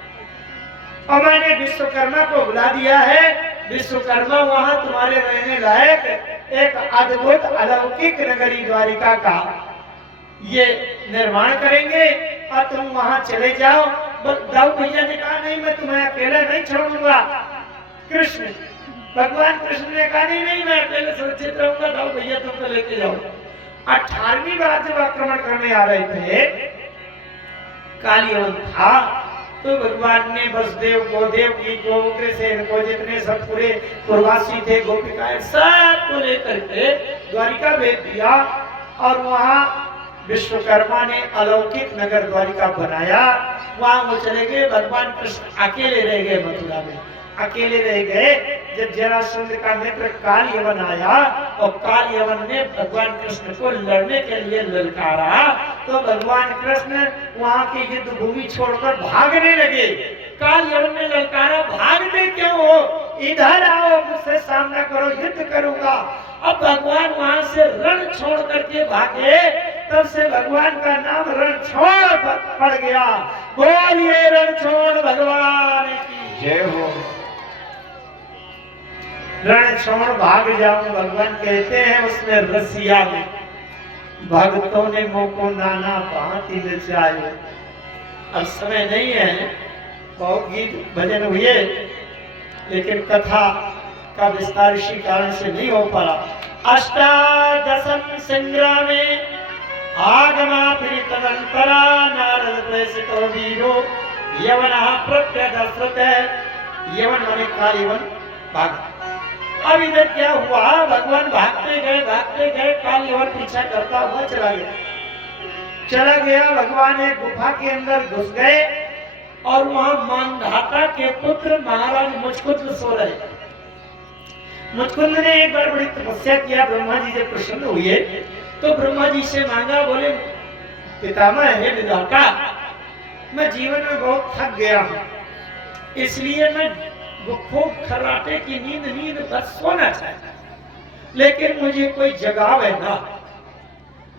और मैंने विश्वकर्मा को बुला दिया है, विश्वकर्मा वहां तुम्हारे रहने लायक एक अद्भुत अलौकिक नगरी द्वारिका का ये निर्माण करेंगे और तुम वहां चले जाओ। दाऊ भैया ने कहा, नहीं मैं तुम्हें अकेला नहीं छोड़ूंगा। कृष्ण, भगवान कृष्ण ने कहा, नहीं मैं अकेले सुरक्षित रहूंगा, दाऊ भैया तुमको लेके जाओ। 18वीं बार जब आक्रमण करने आ रहे थे, कालयवन था, तो भगवान ने वसुदेव को, देवकी को, उग्रसेन को, जितने सब पूरे पूर्वासी थे, गोपिकाएं सबको लेकर के द्वारिका भेज दिया। और वहां विश्वकर्मा ने अलौकिक नगर द्वारिका बनाया। वहां वो चले गए, भगवान कृष्ण अकेले रह गए मथुरा में, अकेले रह गए। जब जरासंध का मित्र कालयवन आया और कालयवन ने भगवान कृष्ण को लड़ने के लिए ललकारा, तो भगवान कृष्ण वहां की युद्ध भूमि छोड़कर भागने लगे। कालयवन ने ललकारा, भागते क्यों हो, इधर आओ, मुझसे सामना करो, युद्ध करूंगा। अब भगवान वहां से रण छोड़ करके भागे, तब से भगवान का नाम रणछोड़ पड़ गया। बोलिए रणछोड़ भगवान की जय हो। रणछोड़ भाग जाऊं, भगवान कहते हैं उसमें रसिया में भक्तों ने मोको नाना भांति नचाए। अब समय नहीं है, बहुत गीत भजन हुए, लेकिन कथा का विस्तार इसी कारण से नहीं हो पाया। अष्टादशम संग्रामे आगमा फिर तदंतरा नारद प्रेषितो वीरो यवनः प्रत्यदस्रत। यवन माने कालयवन भाग। अब इधर क्या हुआ, भगवान भागते गए, कालयवन पीछा करता हुआ चला गया। भगवान एक गुफा के अंदर घुस गए और वहां मानधाता के पुत्र महाराज मुचकुंद सो रहे। मुचकुंद ने एक बार बड़ी तपस्या किया, ब्रह्मा जी जब प्रसन्न हुए तो ब्रह्मा जी से मांगा, बोले पितामह हे विधाता, मैं जीवन में बहुत थक गया हूँ, इसलिए मैं खूब खर्राटे की नींद बस सोना चाहता, लेकिन मुझे कोई जगावे ना।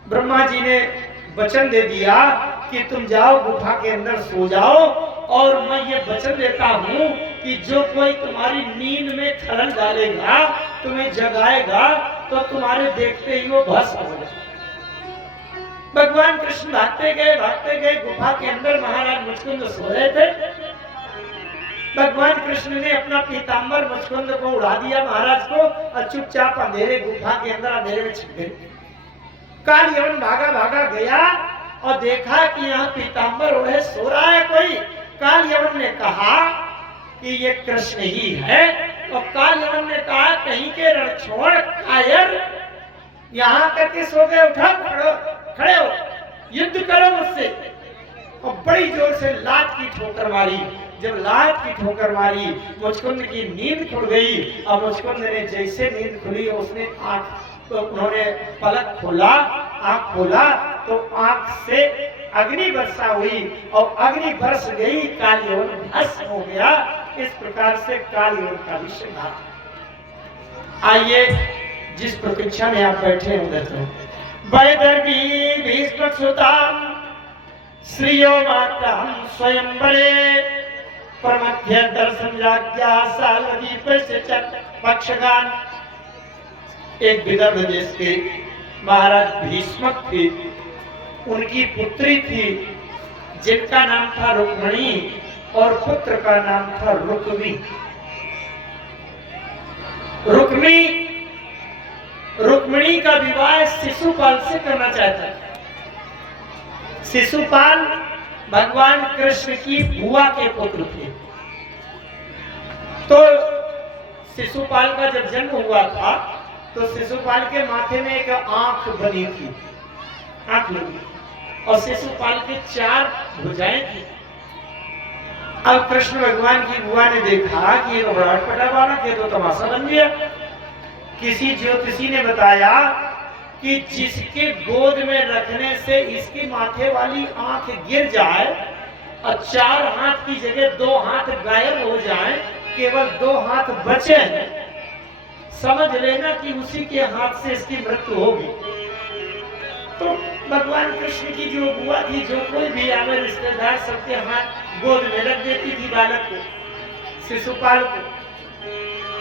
ब्रह्मा जी ने वचन दे दिया कि तुम जाओ गुफा के अंदर सो जाओ, और मैं ये वचन देता हूँ कि जो कोई तुम्हारी नींद में खलल डालेगा, तुम्हें जगाएगा, तो तुम्हारे देखते ही वो भस्म हो जाएगा। भगवान कृष्ण भागते गए गुफा के अंदर महाराज मुचकुंद सो रहे थे। भगवान कृष्ण ने अपना पीताम्बर मुचकुंद को उड़ा दिया महाराज को और चुपचाप अंधेरे गुफा के अंदर अंधेरे में छिप गए। काल यवन भागा गया और देखा कि यहाँ पीताम्बर ओढ़े सो रहा है कोई। काल यवन ने कहा कि ये कृष्ण ही है और काल यवन ने कहा कहीं के रणछोड़ कायर यहाँ करके सो गए, उठो खड़े हो, युद्ध करो मुझसे। और बड़ी जोर से लात की ठोकर मारी। जब लात की ठोकर मारी मुचकुंद की नींद खुल गई और मुचकुंद ने जैसे नींद खुली उसने उन्होंने पलक खोला, आंख खोला तो आंख से अग्नि वर्षा हुई और अग्नि बरस गई, काल यवन भस्म हो गया। इस प्रकार से काल यवन का भी संहार। आइए जिस प्रतीक्षा में आप बैठे उधर तो वैदर्भी भीष्म सुताम श्रियो मातरम स्वयंवरे प्रमध्य दर्शन राज्ञा सालदीप से पक्षगान। एक विदर्भ देश के महाराज भीष्मक थे, उनकी पुत्री थी जिनका नाम था रुक्मिणी और पुत्र का नाम था रुक्मी। रुक्मिणी का विवाह शिशुपाल से करना चाहता था। शिशुपाल भगवान कृष्ण की बुआ के पुत्र थे। तो शिशुपाल का जब जन्म हुआ था तो शिशुपाल के माथे में एक आंख बनी थी, आंख लगी, और शिशुपाल के 4 भुजाएं थी। अब कृष्ण भगवान की बुआ ने देखा कि ये बड़ा अटपटा बालक है, तो तमाशा बन गया। किसी ज्योतिषी ने बताया कि जिसके गोद में रखने से इसके माथे वाली आंख गिर जाए और 4 हाथ की जगह 2 हाथ गायब हो जाए, केवल 2 हाथ बचे, समझ लेना कि उसी के हाथ से इसकी मृत्यु होगी। तो भगवान कृष्ण की जो बुआ थी, जो कोई भी आवे रिश्तेदार सबके हाथ गोद में रख देती थी बालक को, शिशुपाल को।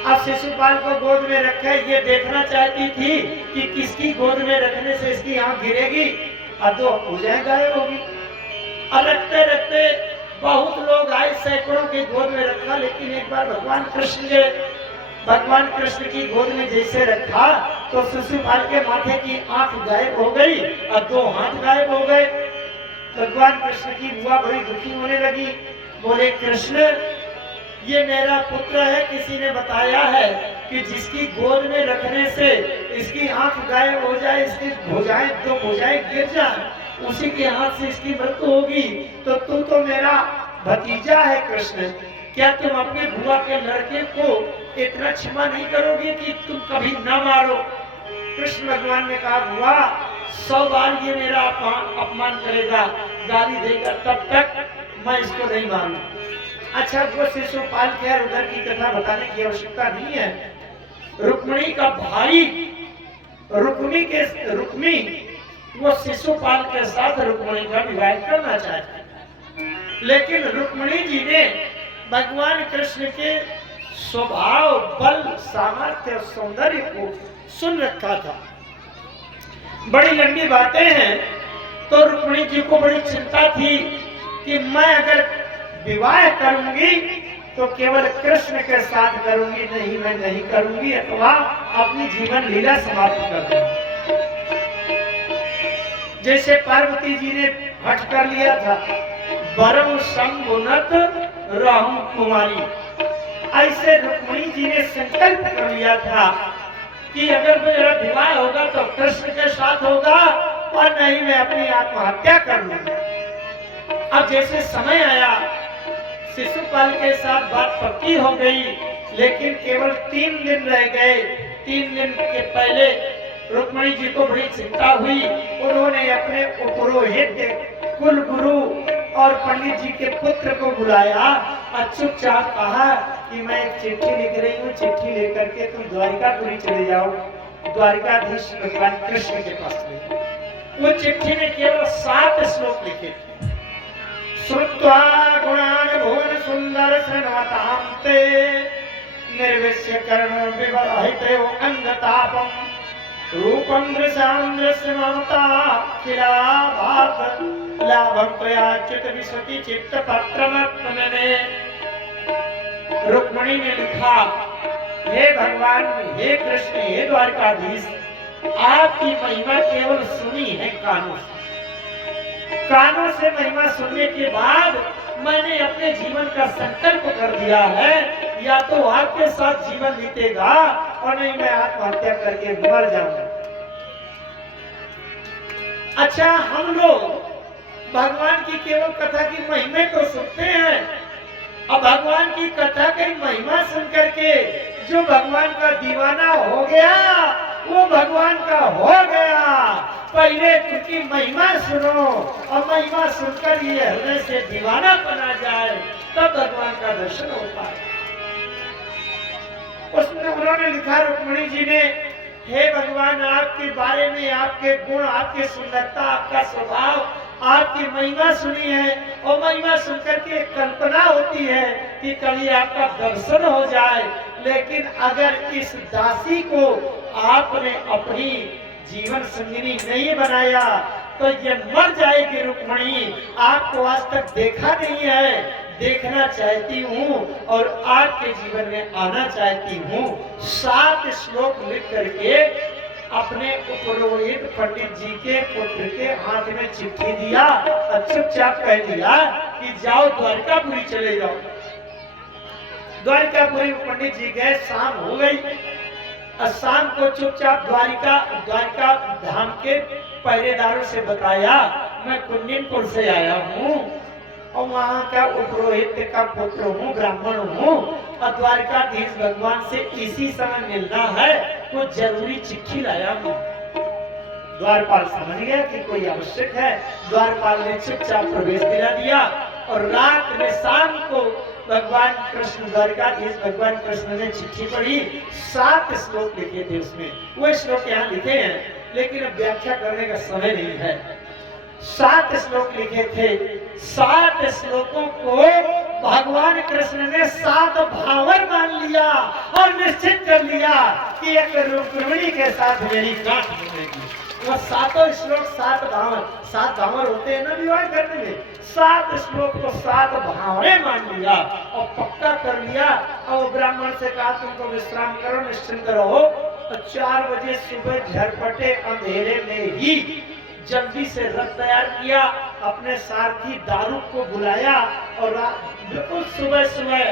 अब शिशुपाल को गोद में रखे ये देखना चाहती थी कि किसकी गोद में रखने से इसकी आंख गिरेगी और 2 भुजाएं गायब होगी। और रखते रखते बहुत लोग आए, सैकड़ों के गोद में रखा, लेकिन एक बार भगवान कृष्ण की गोद में जैसे रखा तो शिशुपाल के माथे की आंख गायब हो गई और 2 हाथ गायब हो गए। भगवान कृष्ण की बुआ बड़ी दुखी होने लगी, बोले कृष्ण ये मेरा पुत्र है, किसी ने बताया है कि जिसकी गोद में रखने से इसकी आंख गायब हो जाए, इसकी भुजाएं 2 भुजाएं गिर जाए, उसी के हाथ से इसकी मृत्यु होगी। तो तू तो मेरा भतीजा है कृष्ण, क्या तुम अपने बुआ के लड़के को इतना क्षमा नहीं करोगे कि तुम कभी न मारो? कृष्ण भगवान ने कहा बुआ 100 बार ये मेरा अपमान करेगा, गाली देगा, तब तक मैं इसको नहीं मारूंगा। अच्छा वो शिशुपाल के उधर की कथा बताने की आवश्यकता नहीं है। रुक्मिणी का भाई रुक्मी वो शिशुपाल के साथ रुक्मिणी का विवाह करना चाहते, लेकिन रुक्मिणी जी ने भगवान कृष्ण के स्वभाव, बल, सामर्थ्य, सौंदर्य को सुन रखा था। बड़ी लंबी बातें हैं। तो रुक्मिणी जी को बड़ी चिंता थी कि मैं अगर विवाह करूंगी तो केवल कृष्ण के साथ करूंगी, नहीं मैं नहीं करूंगी, अथवा अपनी जीवन लीला समाप्त कर दूंगी। जैसे पार्वती जी ने हट कर लिया था, बरम संगुनत रहूं कुमारी, ऐसे रुक्मिणी जी ने संकल्प कर लिया था कि अगर मेरा विवाह होगा तो कृष्ण के साथ होगा और नहीं मैं अपनी आत्महत्या कर लूंगा। अब जैसे समय आया, शिशुपाल के साथ बात पक्की हो गई, लेकिन केवल 3 दिन रह गए। 3 दिन के पहले रुक्मिणी जी को बड़ी चिंता हुई। उन्होंने अपने पुरोहित, कुल गुरु और पंडित जी के पुत्र को बुलाया और चुपचाप कहा कि मैं एक चिट्ठी लिख रही हूँ, चिट्ठी लेकर के तुम द्वारिकापुरी चले जाओ, द्वारिकाधीश भगवान कृष्ण के पास ले। वो चिट्ठी में केवल 7 श्लोक लिखे थे। श्रुत्वा गुणान् भुवन सुंदर शृण्वतां ते निर्विश्य कर्ण विवहितो अंगतापम् रूपम दृशाम दृश्य ममता खिला भात लाभम प्रयाचित विशति चित्त पत्रमत्मने। रुक्मिणी ने लिखा, हे भगवान, हे कृष्ण, हे द्वारकाधीश, आपकी महिमा केवल सुनी है कानों से। कानों से महिमा सुनने के बाद मैंने अपने जीवन का संकल्प कर दिया है, या तो आपके साथ जीवन बीतेगा और नहीं मैं आत्महत्या करके मर जाऊंगा। अच्छा, हम लोग भगवान की केवल कथा की महिमा तो सुनते हैं, अब भगवान की कथा की महिमा सुन करके जो भगवान का दीवाना हो गया वो भगवान का हो गया। पहले उनकी महिमा सुनो और महिमा सुनकर ये हृदय से दीवाना बना जाए, तब भगवान का दर्शन होता है। उसने उन्होंने लिखा, रुक्मिणी जी ने, हे भगवान, आपके बारे में, आपके गुण, आपकी सुंदरता, आपका स्वभाव, आपकी महिमा सुनी है और महिमा सुनकर के कल्पना होती है कि कभी आपका दर्शन हो जाए, लेकिन अगर इस दासी को आपने अपनी जीवन संगिनी नहीं बनाया तो ये मर जाएगी। रुक्मिणी, आपको आज तक देखा नहीं है, देखना चाहती हूँ और आपके जीवन में आना चाहती हूँ। 7 श्लोक लिख करके अपने उपरोहित पंडित जी के पुत्र के हाथ में चिट्ठी दिया और चुपचाप कह दिया कि जाओ द्वारकापुरी चले जाओ। द्वारकापुरी पंडित जी गए, शाम हो गई और शाम को चुपचाप द्वारिका धाम के पहरेदारों से बताया, मैं कुंडिनपुर से आया हूँ और वहाँ का उपरोहित का पुत्र हूँ, ब्राह्मण हूँ और द्वारकाधीश भगवान से इसी समय मिलना है, तो जरूरी चिट्ठी लाया हूँ। द्वारपाल समझ गया कि कोई आवश्यक है। द्वारपाल ने चुपचाप प्रवेश दिला दिया और रात में शाम को भगवान कृष्ण, द्वारकाधीश भगवान कृष्ण ने चिट्ठी पढ़ी। 7 श्लोक लिखे थे उसमें, वो श्लोक यहाँ लिखे हैं लेकिन अब व्याख्या करने का समय नहीं है। 7 श्लोक लिखे थे। 7 श्लोकों को भगवान कृष्ण ने 7 भावर मान लिया और निश्चित कर लिया कि एक रुक्मिणी के साथ मेरी गांठ बनेगी। वो 7 श्लोक 7 भावर होते हैं ना विवाह करने में। 7 श्लोक को 7 भावरे मान लिया और पक्का कर लिया और ब्राह्मण से कहा, तुमको विश्राम करो, निश्चिंत रहो। और 4 बजे सुबह झरपटे अंधेरे में ही जल्दी से रथ तैयार किया, अपने सारथी दारूक को बुलाया और बिल्कुल सुबह सुबह,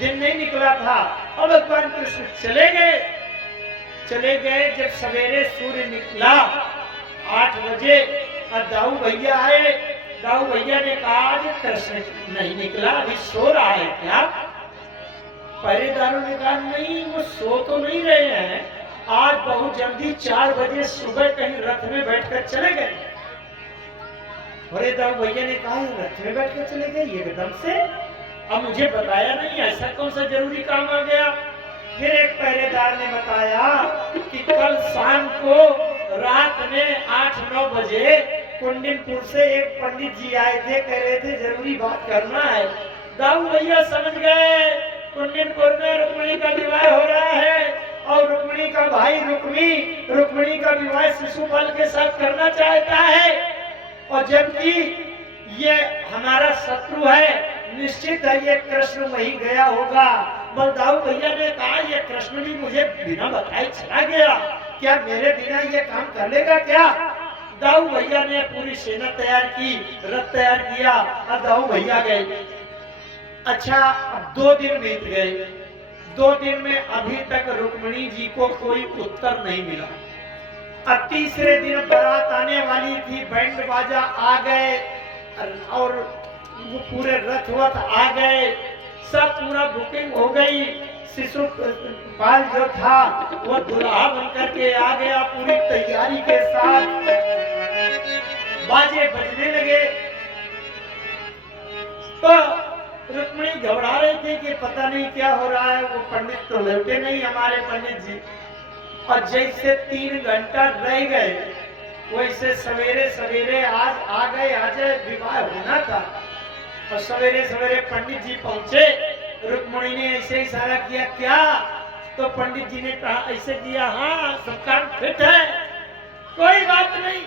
दिन नहीं निकला था और भगवान कृष्ण चले गए। जब सवेरे सूर्य निकला 8 बजे और दाऊ भैया आए। दाऊ भैया ने कहा, आज कृष्ण नहीं निकला, अभी सो रहा है क्या? पहरेदारों ने कहा, नहीं, वो सो तो नहीं रहे हैं, आज बहुत जल्दी 4 बजे सुबह कहीं रथ में बैठकर चले गए। पहरेदार भैया ने कहा, रथ में बैठकर चले गए एकदम से, अब मुझे बताया नहीं, ऐसा कौन सा जरूरी काम आ गया? फिर एक पहरेदार ने बताया कि कल शाम को रात में 8-9 बजे कुंडिनपुर से एक पंडित जी आए थे, कह रहे थे जरूरी बात करना है। दाऊ भैया समझ गए कुंडिनपुर में रुक्मिणी का विवाह हो रहा है और रुक्मिणी का भाई रुक्मिणी का विवाह शिशुपाल के साथ करना चाहता है, और जबकि ये हमारा शत्रु है, निश्चित है ये कृष्ण वहीं गया होगा। बलदाऊ भैया ने कहा, ये कृष्ण भी मुझे बिना बताए चला गया, क्या मेरे बिना ये काम कर लेगा क्या? दाऊ भैया ने पूरी सेना तैयार की, रथ तैयार किया और दाऊ भैया गए। अच्छा, अब 2 दिन बीत गए। 2 दिन में अभी तक रुक्मिणी जी को कोई उत्तर नहीं मिला। अब तीसरे दिन बारात आने वाली थी, बैंड बाजा आ गए और वो पूरे रथवत आ गए, सब पूरा बुकिंग हो गई। शिशुपाल जो था वो दुल्हा बनकर के आ गया पूरी तैयारी के साथ, बाजे बजने लगे। तो रुक्मिणी घबरा रही थी कि पता नहीं क्या हो रहा है, वो पंडित तो लौटे नहीं हमारे पंडित जी। और जैसे 3 घंटा रह गए वैसे सवेरे सवेरे आज आ गए, आज विवाह होना था और सवेरे सवेरे पंडित जी पहुंचे। रुक्मिणी ने ऐसे इशारा किया, क्या? तो पंडित जी ने कहा, ऐसे किया, हाँ सब काम फिट है। कोई बात नहीं।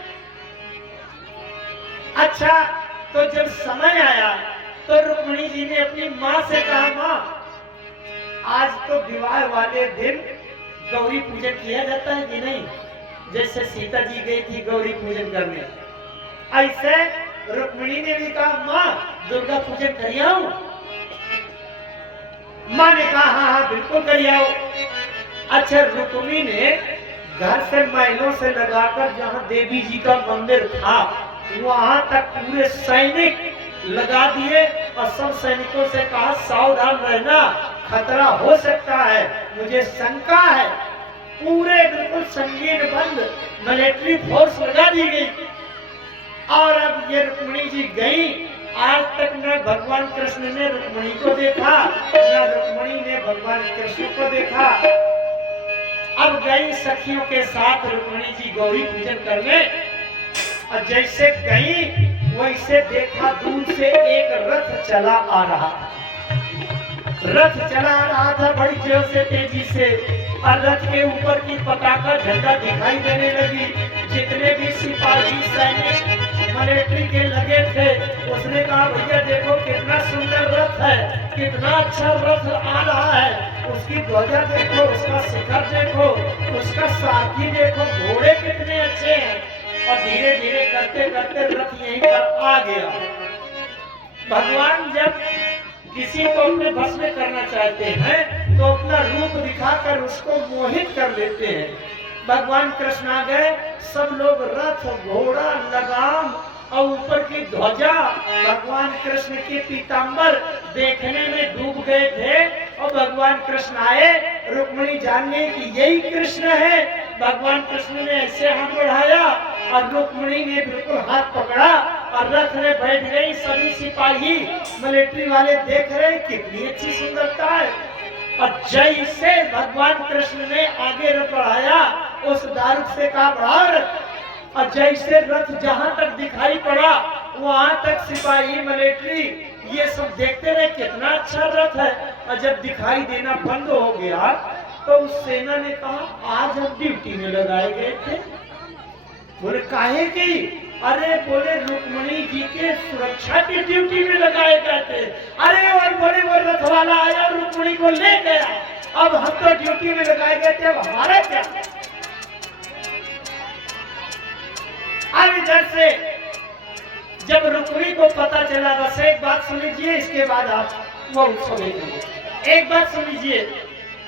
अच्छा, तो जब समय आया तो रुक्मिणी जी ने अपनी माँ से कहा, माँ आज तो विवाह वाले दिन गौरी पूजन किया जाता है कि नहीं? जैसे सीता जी गई थी गौरी पूजन करने, ऐसे रुक्मिणी ने भी कहा, माँ दुर्गा पूजन करिए आओ। माँ ने कहा, हाँ हाँ बिल्कुल करिए आओ। अच्छा, रुक्मिणी ने घर से महिलों से लगाकर जहाँ देवी जी का मंदिर था वहां तक पूरे सैनिक लगा दिए और सब सैनिकों से कहा, सावधान रहना, खतरा हो सकता है, मुझे शंका है। पूरे बिल्कुल संगीन बंद मिलिट्री फोर्स लगा दी गई। और अब ये रुक्मिणी जी गई, आज तक न भगवान कृष्ण ने रुक्मिणी को देखा, न रुक्मिणी ने भगवान कृष्ण को देखा। अब गई सखियों के साथ रुक्मिणी जी गौरी पूजन करने, और जैसे गई वैसे देखा दूर से एक रथ चला आ रहा था। रथ चला आ रहा था बड़ी जोर से, तेजी से, और रथ के ऊपर की पताका झंडा दिखाई देने लगी। जितने भी सिपाही सैनिक मिलिट्री के लगे थे, उसने कहा, भैया देखो कितना सुंदर रथ है, कितना अच्छा रथ आ रहा है, उसकी ध्वजा देखो, उसका शिखर देखो, उसका सारथी देखो, घोड़े कितने अच्छे हैं। और धीरे धीरे करते करते रथ यहीं पर आ गया। भगवान जब किसी को अपने बस में करना चाहते हैं तो अपना रूप दिखाकर उसको मोहित कर लेते हैं। भगवान कृष्ण आ गए, सब लोग रथ, घोड़ा, लगाम और ऊपर की ध्वजा, भगवान कृष्ण की पीतांबर देखने में डूब गए थे। और भगवान कृष्ण आए, रुक्मिणी जान गई कि यही कृष्ण है। भगवान कृष्ण ने ऐसे हाथ बढ़ाया और रुक्मिणी ने बिल्कुल हाथ पकड़ा और रथ में बैठ गई। सभी सिपाही मिलिट्री वाले देख रहे कितनी अच्छी सुंदरता है। और जैसे भगवान कृष्ण ने आगे रथ बढ़ाया, उस दारुक से कहा, बढ़ाओ रथ। और जैसे रथ जहां तक दिखाई पड़ा वहां तक सिपाही मिलिट्री ये सब देखते रहे कितना अच्छा रथ है। और जब दिखाई देना बंद हो गया तो उस सेना ने कहा, आज हम ड्यूटी में लगाए गए थे। बोले काहे की? अरे बोले रुक्मिणी जी के सुरक्षा की ड्यूटी में लगाए गए थे। अरे और बोले वो रथ वाला आया और रुक्मिणी को ले गया, अब हम तो ड्यूटी में लगाए गए थे, अब हमारा क्या? अब इधर से जब रुक्मिणी को पता चला, बस एक बात सुन लीजिए, इसके बाद आप वो उत्सव एक बात सुन लीजिए।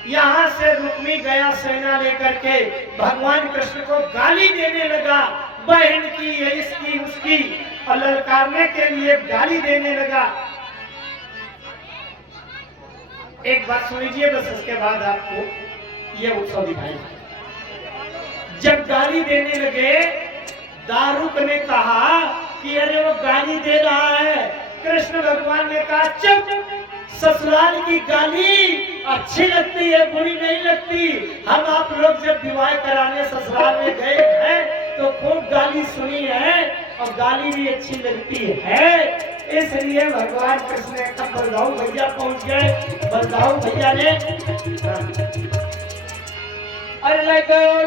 यहाँ से रुक्मिणी गया सेना लेकर के, भगवान कृष्ण को गाली देने लगा, बहन की, इसकी, उसकी, और ललकारने के लिए गाली देने लगा। एक बात सुन लीजिए, बस उसके बाद आपको ये उत्सव दिखाएंगे। जब गाली देने लगे, दारुक ने कहा कि अरे वो गाली दे रहा है। कृष्ण भगवान ने कहा, चुप, ससुराल की गाली अच्छी लगती है, बुरी नहीं लगती। हम आप लोग जब विवाह कराने ससुराल में गए हैं तो खूब गाली सुनी है और गाली भी अच्छी लगती है। इसलिए भगवान कृष्ण का बलदाऊ भैया पहुंच गए। बलदाऊ भैया ने अरे ले गए